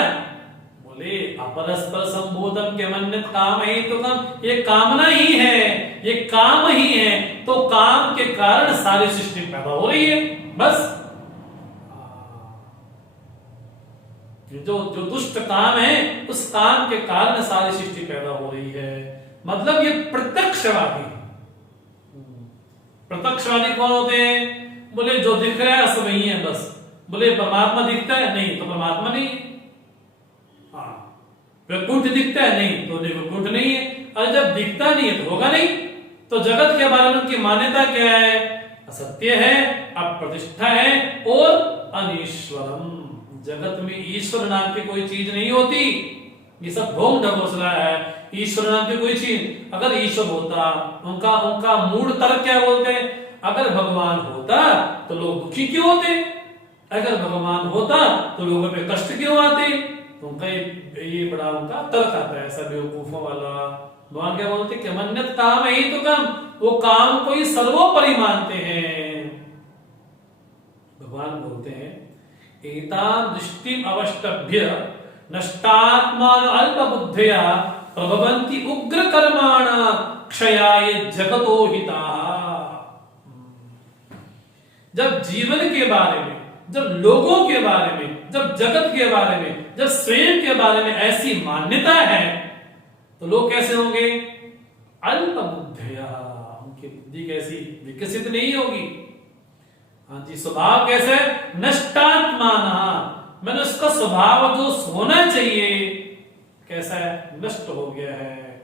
बोले अपरस्पर संबोधन के मन्यत काम ही तो काम, ये कामना ही है, ये काम ही है। तो काम के कारण सारी सृष्टि पैदा हो रही है। बस जो दुष्ट काम है उस काम के कारण सारी सृष्टि पैदा हो रही है। मतलब ये प्रत्यक्षवादी। प्रत्यक्षवादी कौन होते हैं? बोले जो दिख रहा है सब वही है बस। बोले परमात्मा दिखता है? नहीं तो परमात्मा नहीं है। हाँ, वैकुंठ दिखता है? नहीं तो वैकुंठ नहीं है। और जब दिखता नहीं है तो होगा नहीं। तो जगत के बारे में उनकी मान्यता क्या है? असत्य है, अप्रतिष्ठा है और अनीश्वरम। जगत में ईश्वर नाम की कोई चीज नहीं होती। ये सब ढोंग ढकोसला है। ईश्वर नाम की कोई चीज, अगर ईश्वर होता, उनका मूड तर्क क्या बोलते हैं? अगर भगवान होता तो लोग दुखी क्यों होते? अगर भगवान होता तो लोगों पे कष्ट क्यों आते? तो उनका ये बड़ा उनका तर्क आता है, ऐसा बेवकूफों वाला। भगवान क्या बोलते? कि मन्नत काम है ही तो कम, वो काम को ही सर्वोपरि मानते हैं। भगवान बोलते हैं एतां दृष्टिम अवष्टभ्य नष्टात्मान अल्प बुद्धया प्रभवन्ति उग्र कर्माण क्षयाय जगतो हिताः। जब जीवन के बारे में, जब लोगों के बारे में, जब जगत के बारे में, जब स्वयं के बारे में ऐसी मान्यता है तो लोग कैसे होंगे? अल्प बुद्धया, उनकी बुद्धि कैसी? विकसित नहीं होगी। हाँ जी, स्वभाव कैसे? नष्टात्माना, मैंने उसका स्वभाव जो होना चाहिए कैसा है? नष्ट हो गया है।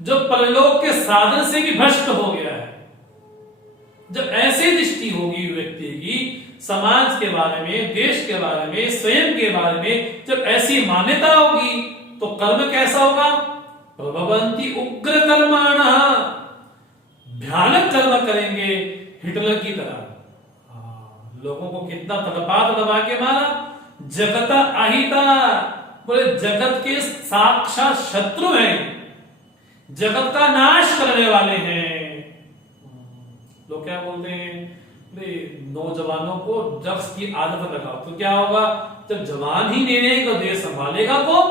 जो परलोक के साधन से भी भ्रष्ट हो गया है। जब ऐसी दृष्टि होगी व्यक्ति की समाज के बारे में, देश के बारे में, स्वयं के बारे में, जब ऐसी मान्यता होगी तो कर्म कैसा होगा? प्रभवन्ति उग्र कर्माणः, भयानक कर्म करेंगे हिटलर की तरह। लोगों को कितना तड़पा के मारा, जगत अहिता, बोले जगत के साक्षात शत्रु हैं, जगत का नाश करने वाले हैं। लोग क्या बोलते हैं, नौजवानों को ड्रग्स की आदत लगाओ तो क्या होगा? जब जवान ही नहीं रहेगा देश संभालेगा को,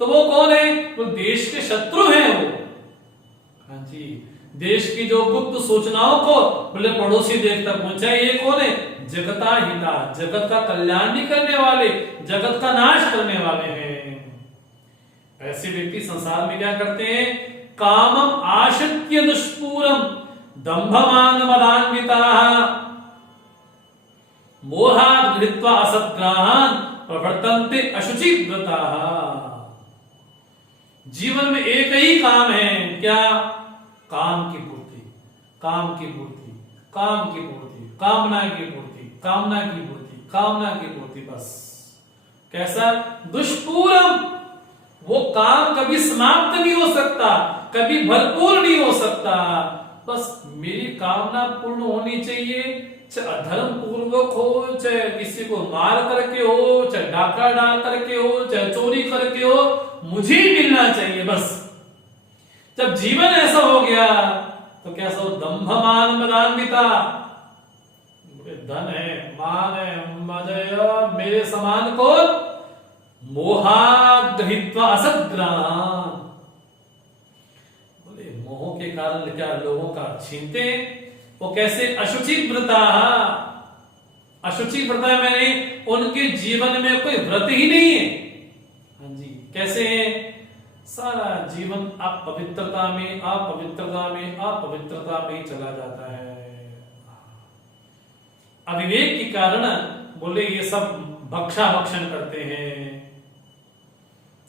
तो वो कौन है? वो देश के शत्रु हैं वो। हाँ जी, देश की जो गुप्त सूचनाओं को बोले पड़ोसी देश तक पहुंचाए, ये कौन है? जगता हिता, जगत का कल्याण नहीं करने वाले, जगत का नाश करने वाले हैं। ऐसे व्यक्ति संसार में क्या करते हैं? कामम आश्रित्य दुष्पूरम दंभमान मदान्विताः मोहात् गृहीत्वा असद्ग्रहान् प्रवर्तन्ते अशुचिव्रताः। जीवन में एक ही काम है, क्या? काम की पूर्ति, काम की पूर्ति, काम की पूर्ति, कामना की पूर्ति, कामना की पूर्ति, कामना की पूर्ति, बस। कैसा? दुष्पूरम, वो काम कभी समाप्त नहीं हो सकता, कभी भरपूर नहीं हो सकता। बस मेरी कामना पूर्ण होनी चाहिए, चाहे अधर्म पूर्वक हो, चाहे किसी को मार करके हो, चाहे डाका डाल करके हो, चाहे चोरी करके हो, मुझे ही मिलना चाहिए बस। जब जीवन ऐसा हो गया तो कैसा हो? दंभ मान मदान्विता, धन है, मान है, मजया, मेरे समान को मोहात् गृहीत्वा असद्ग्रहान्, बोले मोह के कारण क्या लोगों का छीनते। वो कैसे? अशुचि व्रता, अशुचि व्रता मैंने उनके जीवन में कोई व्रत ही नहीं है। हाँ जी, कैसे है? सारा जीवन अपवित्रता में, अपवित्रता में, अपवित्रता में ही चला जाता है। अविवेक के कारण बोले ये सब भक्षा भक्षण करते हैं।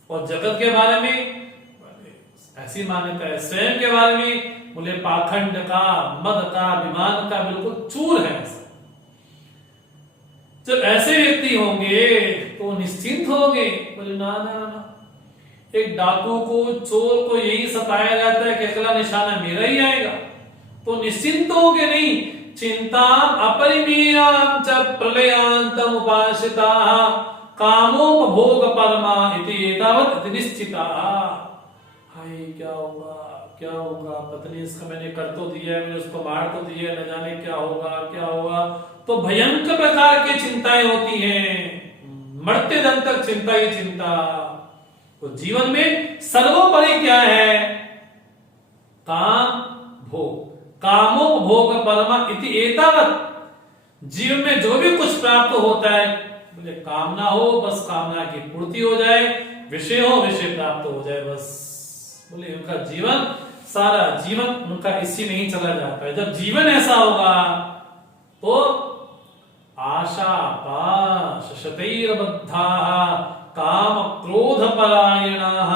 और जगत के बारे में ऐसी मान्यता है, स्वयं के बारे में बोले पाखंड का, मद का, अभिमान का बिल्कुल चूर है। जब ऐसे व्यक्ति होंगे तो निश्चिंत होंगे, बोले ना ना ना, एक डाकू को, चोर को यही सताया जाता है कि अगला निशाना मेरा ही आएगा, तो निश्चिंत होंगे नहीं। चिंता अपरिमेयां च प्रलयांतम उपासिताः कामोपभोग परमा इति एतावत् निश्चिताः। हाय क्या होगा, क्या होगा, पत्नी इसका मैंने कर तो दिया, मैंने उसको मार तो दिया, न जाने क्या होगा, क्या होगा। तो भयंकर प्रकार की चिंताएं होती हैं, मरते दम तक चिंता ही चिंता। तो जीवन में सर्वोपरि क्या है? काम भोग, कामोपभोग परमा इति एतावत्। जीवन में जो भी कुछ प्राप्त होता है, बोले कामना हो, बस कामना की पूर्ति हो जाए, विषय हो, विषय प्राप्त हो जाए, बस। बोले उनका जीवन, सारा जीवन उनका इसी में ही चला जाता है। जब जीवन ऐसा होगा तो आशा पाश शतैर्बद्धाः काम क्रोध परायणाः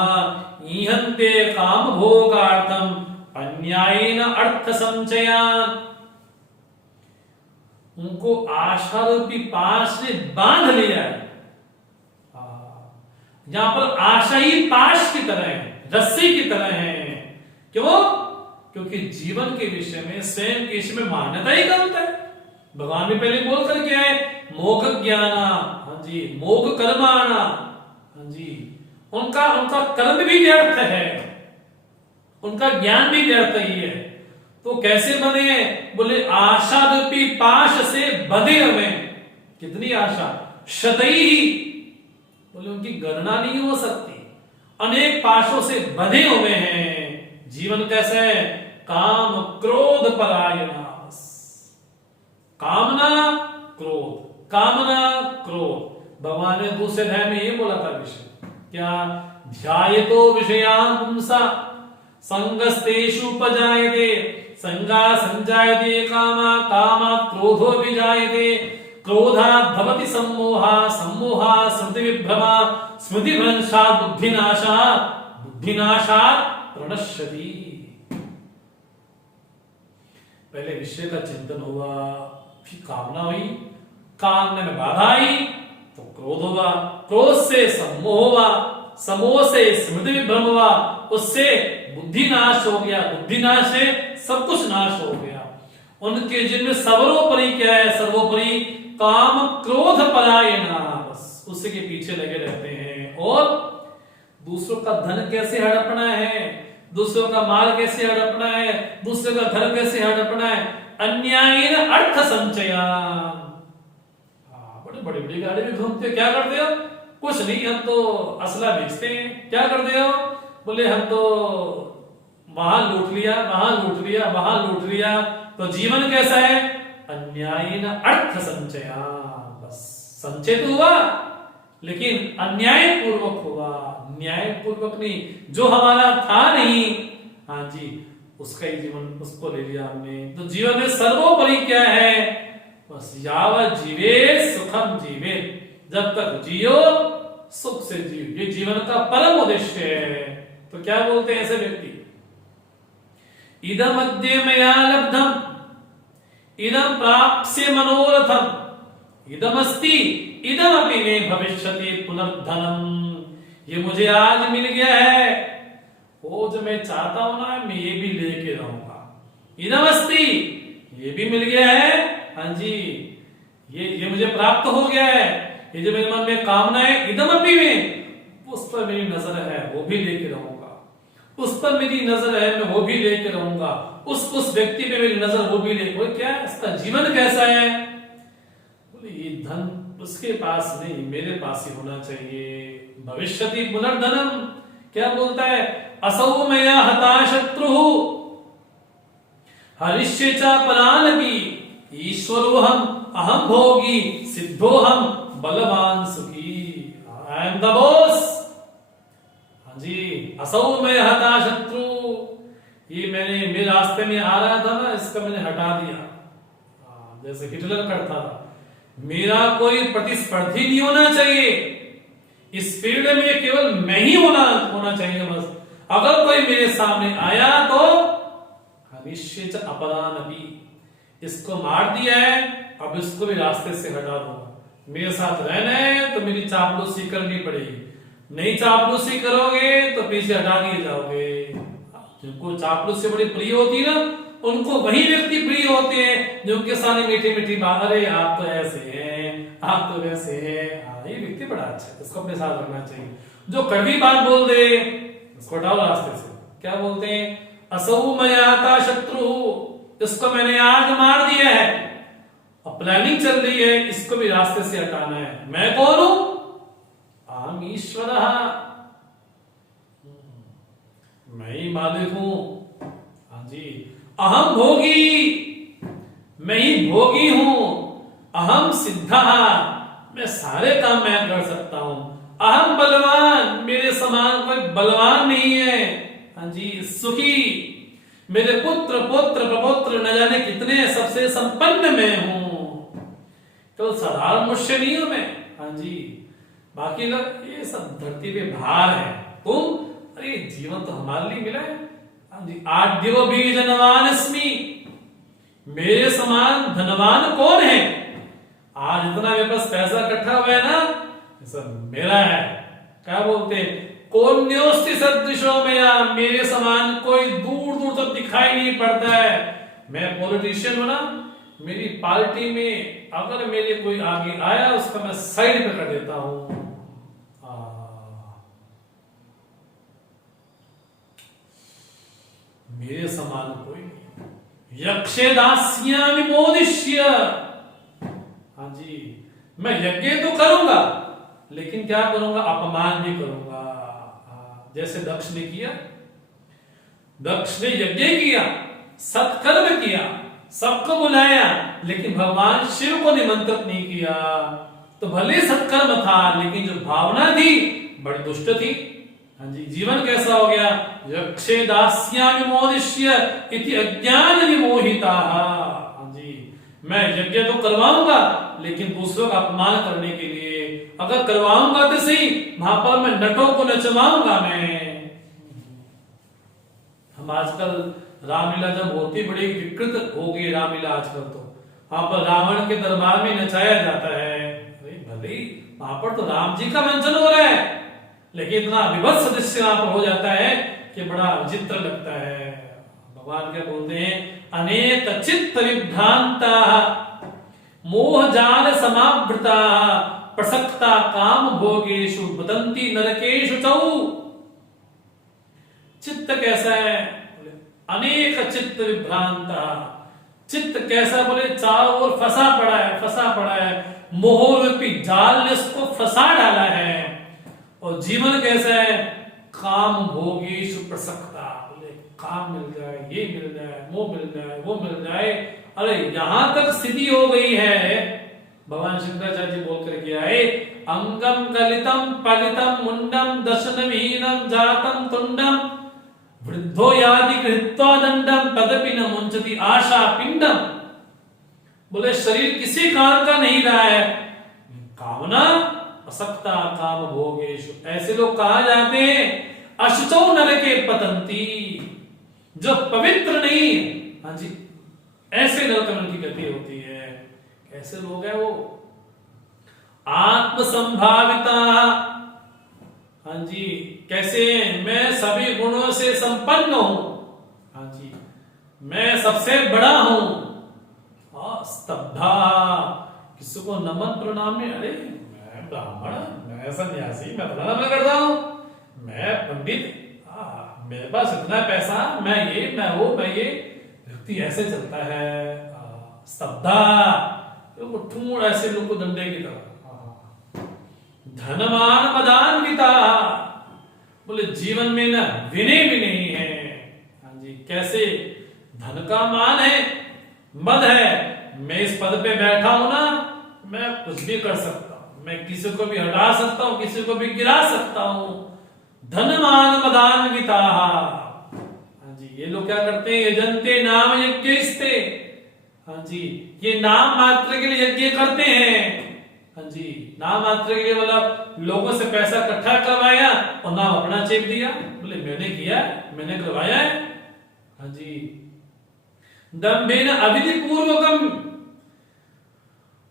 ईहन्ते काम भोगार्थम अन्यायेन अर्थ संचयान्। उनको आशा रूपी पाश ने बांध लिया है। यहां पर आशा ही पाश की तरह है, रस्सी की तरह है। क्यों? क्योंकि जीवन के विषय में, स्वयं के विषय में मान्यता ही गलत है। भगवान भी पहले बोल करके आए, मोघ ज्ञाना, हाँ जी, मोघ कर्माणा, हाँ जी, उनका कर्म भी व्यर्थ है, उनका ज्ञान भी व्यर्थ ही है। तो कैसे बने? बोले आशा रूपी पाश से बंधे हुए। कितनी आशा? शतई ही, बोले उनकी गणना नहीं हो सकती, अनेक पाशों से बंधे हुए हैं। जीवन कैसा है? काम क्रोध परायणा, कामना क्रोध, कामना क्रोध। भगवान ने दूसरे अध्याय में ये बोला था विषय क्या? ध्यायतो विषयान् पुंसा संगस्तेषु उपजायते संगा संजायते कामा कामा क्रोधो विजायते क्रोधात् भवति सम्मोहा सम्मोहा स्मृति विभ्रमा स्मृति भ्रंशात् बुद्धिनाशात् बुद्धिनाशात् प्रणश्यति। पहले विषय का चिंतन हुआ, फिर कामना हुई, कामना में बाधा आई तो क्रोध हुआ, क्रोध से सम्मोह हुआ, सम्मोह से स्मृति विभ्रम हुआ, उससे बुद्धि नाश हो गया, बुद्धि नाश से सब कुछ नाश हो गया। उनके जिनमें सर्वोपरि क्या है? सर्वोपरि काम क्रोध परायणा, बस उसी के पीछे लगे रहते हैं। और दूसरों का धन कैसे हड़पना है, दूसरों का माल कैसे हड़पना है, दूसरों का घर कैसे हड़पना है, अन्यायेन अर्थ संचयान। बड़े बड़ी बड़ी गाड़ी में घूमते हो, क्या करते हो? कुछ नहीं, हम तो असला बेचते हैं। क्या करते हो? बोले हम तो वहां लूट लिया, वहां लूट लिया, वहां लूट लिया। तो जीवन कैसा है? अन्यायेन अर्थ संचयान, बस संचय तो हुआ लेकिन अन्याय पूर्वक हुआ, न्याय पूर्वक नहीं। जो हमारा था नहीं, हाँ जी, उसका ही जीवन, उसको ले लिया हमने। तो जीवन में सर्वोपरि क्या है? बस यावत जीवे सुखम जीवे, जब तक जियो सुख से जियो, ये जीवन का परम उद्देश्य है। तो क्या बोलते हैं ऐसे व्यक्ति? इदम अद्य मया लब्धम इदम प्राप्स्य मनोरथम इदम अस्ति इदम अपि मे भविष्यति पुनर्धनम। ये मुझे आज मिल गया है, वो जो मैं चाहता हूं ना, मैं ये भी लेके रहूंगा। इदम अस्ति, ये भी मिल गया है, हाँ जी, ये मुझे प्राप्त हो गया है। ये जो मेरे मन में कामना है, इदम अपि में, उस पर मेरी नजर है, वो भी लेके रहूंगा। उस पर मेरी नजर है, मैं वो भी लेके रहूंगा। उस व्यक्ति पे मेरी नजर, वो भी ले। वो क्या है? इसका जीवन कैसा है? बोले ये धन उसके पास नहीं, मेरे पास ही होना चाहिए। भविष्यति पुनर्धनम, क्या बोलता है? असौ मया हता शत्रु हरिष्ये च परानपि ईश्वरोहम अहम भोगी सिद्धोहम बलवान सुखी। I am the boss. हाँ जी, असौ मया हता शत्रु, ये मेरे रास्ते में आ रहा था ना, इसका मैंने हटा दिया। जैसे हिटलर करता था, मेरा कोई प्रतिस्पर्धी नहीं होना चाहिए, इस फील्ड में केवल मैं ही होना चाहिए बस। अगर कोई मेरे सामने आया तो हनिश्चित अपरानपि, इसको मार दिया है, अब इसको भी रास्ते से हटा दूंगा। मेरे साथ रहना है तो मेरी चापलूसी करनी पड़ेगी, नहीं चापलूसी करोगे तो पीछे हटा दिए जाओगे। जिनको चापलूसी बड़ी प्रिय होती है ना, उनको वही व्यक्ति प्रिय होते हैं जो उनके सामने मीठी मीठी बात, अरे आप तो ऐसे हैं, आप तो वैसे हैं। हाँ, ये व्यक्ति बड़ा अच्छा है, इसको अपने साथ रखना चाहिए। जो कड़वी बात बोल दे, उसको हटाओ रास्ते से। क्या बोलते हैं? असौ मयाता शत्रु, इसको मैंने आज मार दिया है, अब प्लानिंग चल रही है, इसको भी रास्ते से हटाना है। मैं कौन हूं? आम ईश्वर, मैं ही मालिक हूं। हाँ जी, अहम भोगी, मैं ही भोगी हूं। अहम सिद्धा, मैं सारे काम मैं कर सकता हूं। अहम बलवान, मेरे समान कोई बलवान नहीं है। हाँ जी, सुखी, मेरे पुत्र पुत्र प्रपुत्र न जाने कितने, सबसे संपन्न मैं हूं। तो साधारण मनुष्य नहीं हूं मैं। हाँ जी, बाकी लोग ये सब धरती पे भार है। तुम, अरे जीवन तो हमारे लिए मिला है। हाँ जी, आद्यो भी धनवान अस्मि, मेरे समान धनवान कौन है? आज इतना मेरे पास पैसा इकट्ठा हुआ है ना, ये सब मेरा है। क्या बोलते हैं? कोन्योस्ति सदृशो मेरा, मेरे समान कोई दूर दूर तक दिखाई नहीं पड़ता है। मैं पॉलिटिशियन हूं ना, मेरी पार्टी में अगर मेरे कोई आगे आया, उसका मैं साइड पे कर देता हूं। मेरे समान कोई नहीं। यक्षे दास्यामि मोदिष्य, हाँ जी, मैं यज्ञ तो करूंगा, लेकिन क्या करूंगा? अपमान भी करूंगा। जैसे दक्ष ने किया, दक्ष ने यज्ञ किया, सत्कर्म किया, सबको बुलाया, लेकिन भगवान शिव को निमंत्रित नहीं किया। तो भले सत्कर्म था, लेकिन जो भावना थी बड़ी दुष्ट थी। हाँ जी, जीवन कैसा हो गया? यक्षे दास्यामि मोदिष्य इति अज्ञान विमोहिता। हाँ जी, मैं यज्ञ तो करवाऊंगा, लेकिन दूसरों का अपमान करने के लिए। अगर करवाऊंगा तो सही, वहां पर मैं नटों को नचवाऊंगा मैं। हम आजकल रामलीला जब होती बड़ी विकृत हो गई रामलीला आजकल, तो वहां पर रावण के दरबार में नचाया जाता है। अरे भले वहां पर तो राम जी का मंचन हो रहा है, लेकिन इतना विभत्स दृश्य वहां पर हो जाता है कि बड़ा विचित्र लगता है। भगवान क्या बोलते हैं, अनेक चित्त विभ्रांता मोह जाल समावृता प्रसक्ता काम भोगेषु बदंती नरकेषु चौ। चित्त कैसा है, अनेक चित्त विभ्रांता, चित्त कैसा बोले चारों ओर फंसा पड़ा है, मोह रूपी जाल ने उसको फंसा डाला है। और जीवन कैसा है, काम भोगेषु प्रसक्ता, बोले काम मिल जाए, ये मिल जाए, वो मिल जाए, वो मिल जाए। अरे यहां तक स्थिति हो गई है, भगवान शंकराचार्य जी बोल करके आए, अंगम गलितम पलितम मुंडम दशनहीनम जातम तुंडम वृद्धो यादि कृत्वा दंडम तदपि न मुंचति आशा पिंडम। बोले शरीर किसी काम का नहीं रहा है, कामना असक्ता काम भोगेषु। ऐसे लोग कहा जाते हैं अशुचौ नरके पतंती, जो पवित्र नहीं। हाँ जी, ऐसे नरक में उनकी गति होती है। कैसे लोग हैं वो, आत्म संभाविता। हाँ जी, कैसे, मैं सभी गुणों से संपन्न हूं। हाँ जी, मैं सबसे बड़ा हूं। स्तब्धा, किसी को नमन प्रणाम में, अरे मैं ब्राह्मण, मैं सन्यासी, मैं फलाना मैं करता हूं, मैं पंडित, मेरे पास इतना पैसा, मैं ये, मैं वो, मैं ये। व्यक्ति ऐसे चलता है, स्तब्धा, ठूंड ऐसे लोग को डंडे की तरह। धनवान मदान्विता, बोले जीवन में ना विनय भी नहीं है। हाँ जी, कैसे, धन का मान है, मद है, मैं इस पद पे बैठा हूं ना, मैं कुछ भी कर सकता हूं, मैं किसी को भी हटा सकता हूं, किसी को भी गिरा सकता हूं। धनवान मदान्विता। हाँ जी, ये लोग क्या करते हैं, यजन्ते नाम यज्ञस्ते। हाँ जी, ये नाम मात्र के लिए यज्ञ करते हैं। हाँ जी, नाम मात्र के लिए, मतलब लोगों से पैसा इकट्ठा करवाया और नाम अपना चेप दिया, बोले मैंने किया, मैंने करवाया है। हाँ जी, दंभेन अविधि पूर्वकम,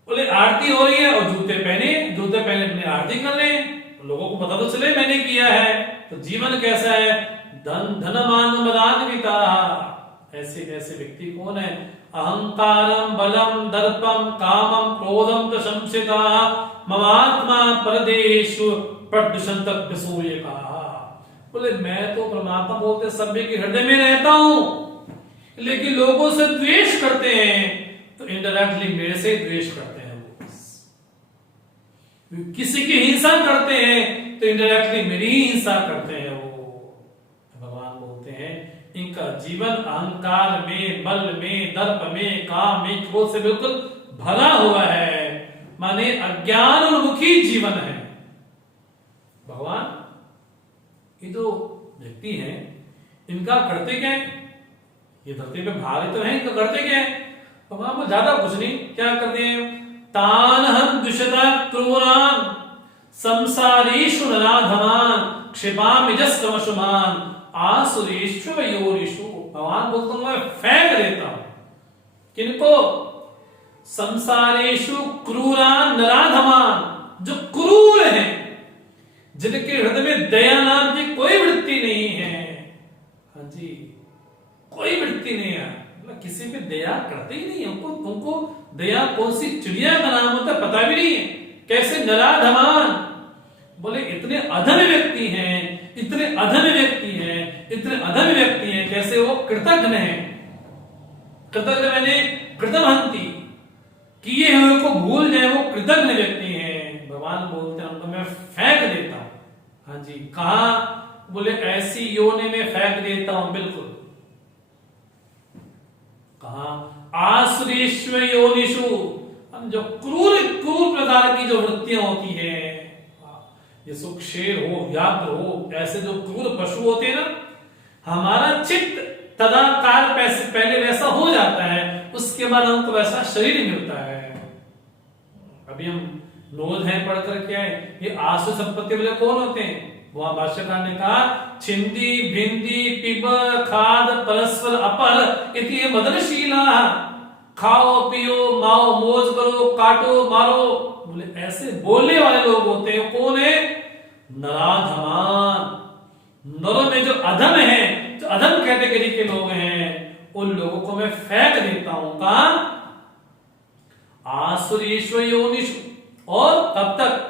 बोले आरती हो रही है और जूते पहने अपनी आरती कर ले, लोगों को पता तो चले मैंने किया है। तो जीवन कैसा है, धनमान मदान्विता। ऐसे ऐसे व्यक्ति कौन है, अहंकारम बलम दर्पम कामम क्रोधम प्रशंसिता ममात्मा परदेशु प्रदुषंतव्यसूयका। बोले मैं तो परमात्मा बोलते सभी के हृदय में रहता हूं, लेकिन लोगों से द्वेष करते हैं, तो इनडायरेक्टली मेरे से द्वेष करते हैं वो। किसी की हिंसा करते हैं तो इनडायरेक्टली मेरी ही हिंसा करते हैं वो। भगवान बोलते हैं इनका जीवन अहंकार में, बल में, दर्प में, काम में, क्रोध से बिल्कुल भरा हुआ है, माने अज्ञान उन्मुखी जीवन है। भगवान ये जो व्यक्ति हैं इनका करते क्या है, ये धरती पे भारी तो है, इनका करते क्या है, भगवान को ज्यादा कुछ नहीं, क्या करते हैं, तान हम दुष्टा क्रूरान संसारेषु नराधमान क्षिपामि जस्कमशुमान आसुरेषु योनिषु। भगवान बोलते हैं मैं फेंक देता हूं किनको, संसारेषु क्रूरान नराधमान, जो क्रूर हैं, जिनके हृदय में दया नाम की कोई वृत्ति नहीं है। हाँ जी, कोई वृत्ति नहीं है, मतलब किसी पे दया करते ही नहीं है, उनको दया कौन सी चिड़िया का नाम होता है पता भी नहीं है। कैसे नराधमान, बोले इतने अधम व्यक्ति हैं, इतने अधम व्यक्ति हैं, इतने अधम व्यक्ति हैं, कैसे वो कृतज्ञ हैं। कृतज्ञ मैंने कृतवंती, किए हुए को भूल जाए, वो कृतज्ञ व्यक्ति हैं। भगवान बोलते हैं उनको मैं फेंक देता हूं। हाँ जी, कहा, बोले ऐसी योनि में फेंक देता हूं, बिल्कुल। कहा आसुरेश्व योनिषु, जो क्रूर क्रूर प्रकार की जो वृत्तियां होती है, ये सुख शेर हो, व्याघ्र हो, ऐसे जो क्रूर पशु होते हैं ना, हमारा चित्त तदाकार पहले वैसा हो जाता है, उसके बाद हमको वैसा शरीर मिलता है। अभी हम नोद हैं पढ़ करके आए, ये आसु संपत्ति वाले कौन होते हैं, वहां भाष्यकार ने कहा छिंदी भिंदी पिब खाद परस्पर अपर इति मदनशीला, खाओ पियो माओ मौज करो काटो मारो, बोले ऐसे बोलने वाले लोग होते हैं। कौन है? नराधमान, नरों में जो अधम है, जो अधम कैटेगरी के लोग हैं, उन लोगों को मैं फेंक देता हूं। कहा? आसुरीश्व योनिषु, और तब तक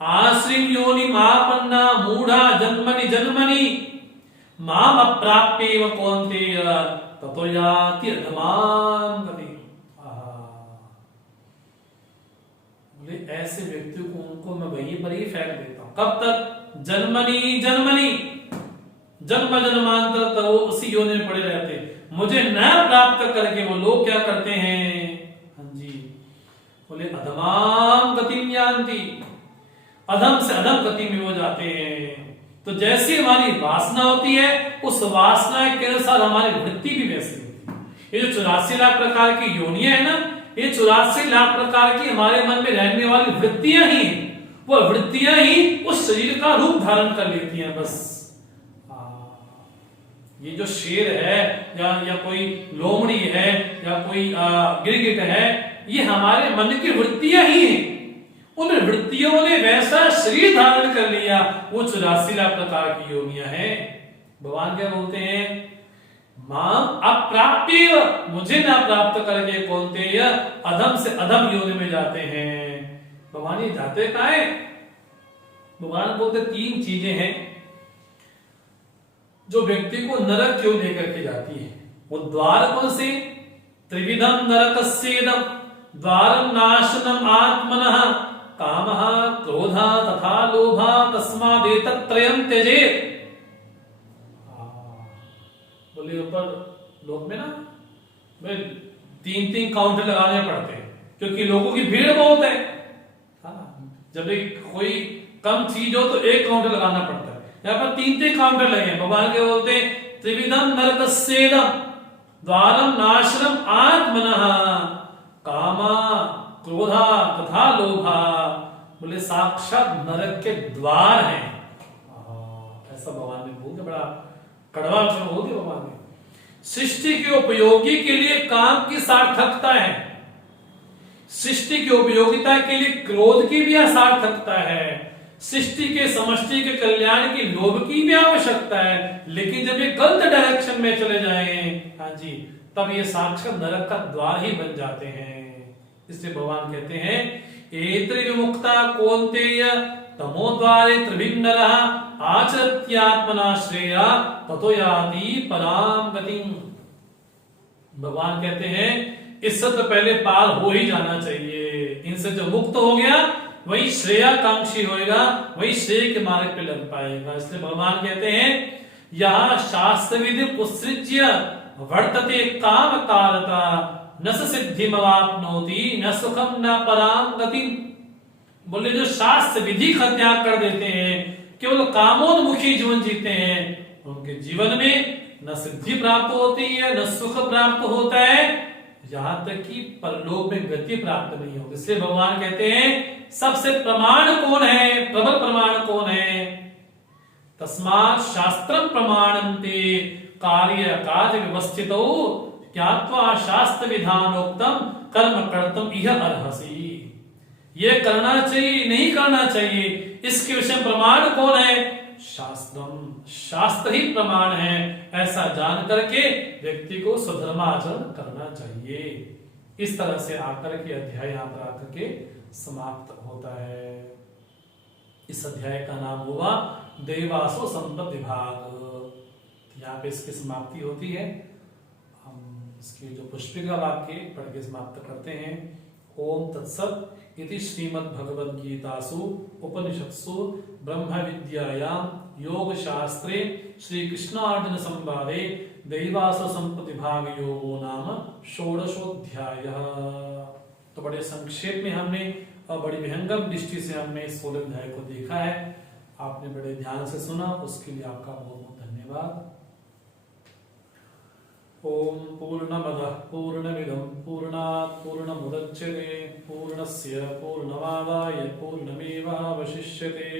आश्रिम योनि महापन्ना मूढ़ा जन्मनि जन्मनि माम अप्राप्येव कौन्तेय ततो याति अधमां गतिम्। बोले ऐसे व्यक्तियों को, उनको मैं वहीं पर ही फेंक देता हूं। कब तक? जन्मनि जन्मनि, जन्म जन्मांतर तक वो उसी योनि में पड़े रहते, मुझे न प्राप्त करके वो लोग क्या करते हैं? हाँ जी, बोले अधमां गतिं यान्ति, अधम से अधम गति में हो जाते हैं। तो जैसी हमारी वासना होती है, उस वासना के अनुसार हमारी वृत्ति भी वैसी होती है। ये जो 84 लाख प्रकार की योनियां है ना, ये 84 लाख प्रकार की हमारे मन में रहने वाली वृत्तियां ही हैं। वो वृत्तियां ही उस शरीर का रूप धारण कर लेती हैं। बस ये जो शेर है या कोई लोमड़ी है या कोई गिरगिट है, ये हमारे मन की वृत्तियां ही हैं। उन वृत्तियों ने वैसा शरीर धारण कर लिया, वो 84 लाख प्रकार की योनियां हैं। भगवान क्या बोलते हैं? मां अप्राप्य, मुझे ना प्राप्त करके कौन्तेय अधम से अधम योनि में जाते हैं। भगवान ये जाते कहां है? भगवान बोलते 3 चीजें हैं जो व्यक्ति को नरक क्यों लेकर के जाती है। वो द्वार कौन से? त्रिविधम नरकस्येदम द्वारम नाशनम आत्मनः कामः क्रोधः तथा लोभः तस्मादेतत्त्रयं त्यजेत्। बोले ऊपर लोग में ना 3-3 काउंटर लगाने पड़ते हैं, क्योंकि लोगों की भीड़ बहुत है। जब कोई कम चीज हो तो 1 काउंटर लगाना पड़ता है, यहाँ पर 3-3 काउंटर लगे। भगवान के बोलते त्रिविधम नरकस्येदम द्वारम नाशनम आत्मनः कामा क्रोधा तथा लोभा। बोले साक्षात नरक के द्वार हैं। ऐसा भगवान ने बोल दिया, बड़ा कड़वा अक्षर बोल दिया भगवान ने। सृष्टि के उपयोगी के लिए काम की सार्थकता है, सृष्टि की उपयोगिता के लिए क्रोध की भी सार्थकता है, सृष्टि के समष्टि के कल्याण की लोभ की भी आवश्यकता है। लेकिन जब ये गलत डायरेक्शन में चले जाएं, हाँ जी, तब ये साक्षात नरक का द्वार ही बन जाते हैं। इसलिए भगवान कहते हैं एत्रि विमुक्ता कौन्तेय तमोद्वारे त्रिभिन्नरः आचरत्यात्मना श्रेया ततो याति परां गतिम्। भगवान कहते हैं इससे तो पहले पार हो ही जाना चाहिए। इनसे जो मुक्त हो गया वही श्रेयाकांक्षी होएगा, वही श्रेय के मार्ग पे लग पाएगा। इसलिए भगवान कहते हैं यह शास्त्र विधि उत्सृज्य वर्तते काम कारता न सिद्धिमवाप्नोति न सुखम न परां गतिम्। बोले जो शास्त्र विधि का त्याग कर देते हैं, केवल कामोन्मुखी जीवन जीते हैं, उनके जीवन में न सिद्धि प्राप्त होती है, न सुख प्राप्त होता है, यहां तक कि परलोक में गति प्राप्त नहीं होती। इसलिए भगवान कहते हैं सबसे प्रमाण कौन है, प्रबल प्रमाण कौन है? तस्मात् शास्त्रम प्रमाणन्ते कार्य कार्य व्यवस्थितो ज्ञात्वा शास्त्र विधानोक्तम कर्म कर्तुम इह अर्हसि। ये करना चाहिए नहीं करना चाहिए, इसके विषय प्रमाण कौन है? शास्त्रम, शास्त्र ही प्रमाण है। ऐसा जान करके व्यक्ति को स्वधर्माचरण करना चाहिए। इस तरह से आकर के अध्याय यहां पर आकर के समाप्त होता है। इस अध्याय का नाम हुआ देवासो संपद विभाग। यहाँ पे इसकी समाप्ति होती है। हम इसके जो पुष्पिका वाक्य पढ़ के समाप्त करते हैं। ओम तत्सत इति श्रीमद् भगवद गीतासु उपनिषत्सु ब्रह्म विद्यायां योग शास्त्रे श्री कृष्णार्जुन संवादे दैवासु संपत्ति भाग योगो नाम षोडशोऽध्यायः। तो बड़े संक्षेप में हमने और बड़ी विहंगम दृष्टि से हमने इस 16 अध्याय को देखा है। आपने बड़े ध्यान से सुना, उसके लिए आपका बहुत बहुत धन्यवाद। ओम पूर्णमदः पूर्णमिदं पूर्णात् पूर्णमुदच्यते पूर्णस्य पूर्णमादाय पूर्णमेवावशिष्यते।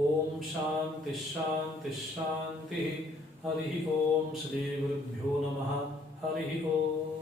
ओम शांति शांति शांति। हरि ओम। श्री गुरुभ्यो नमः। हरि ओम।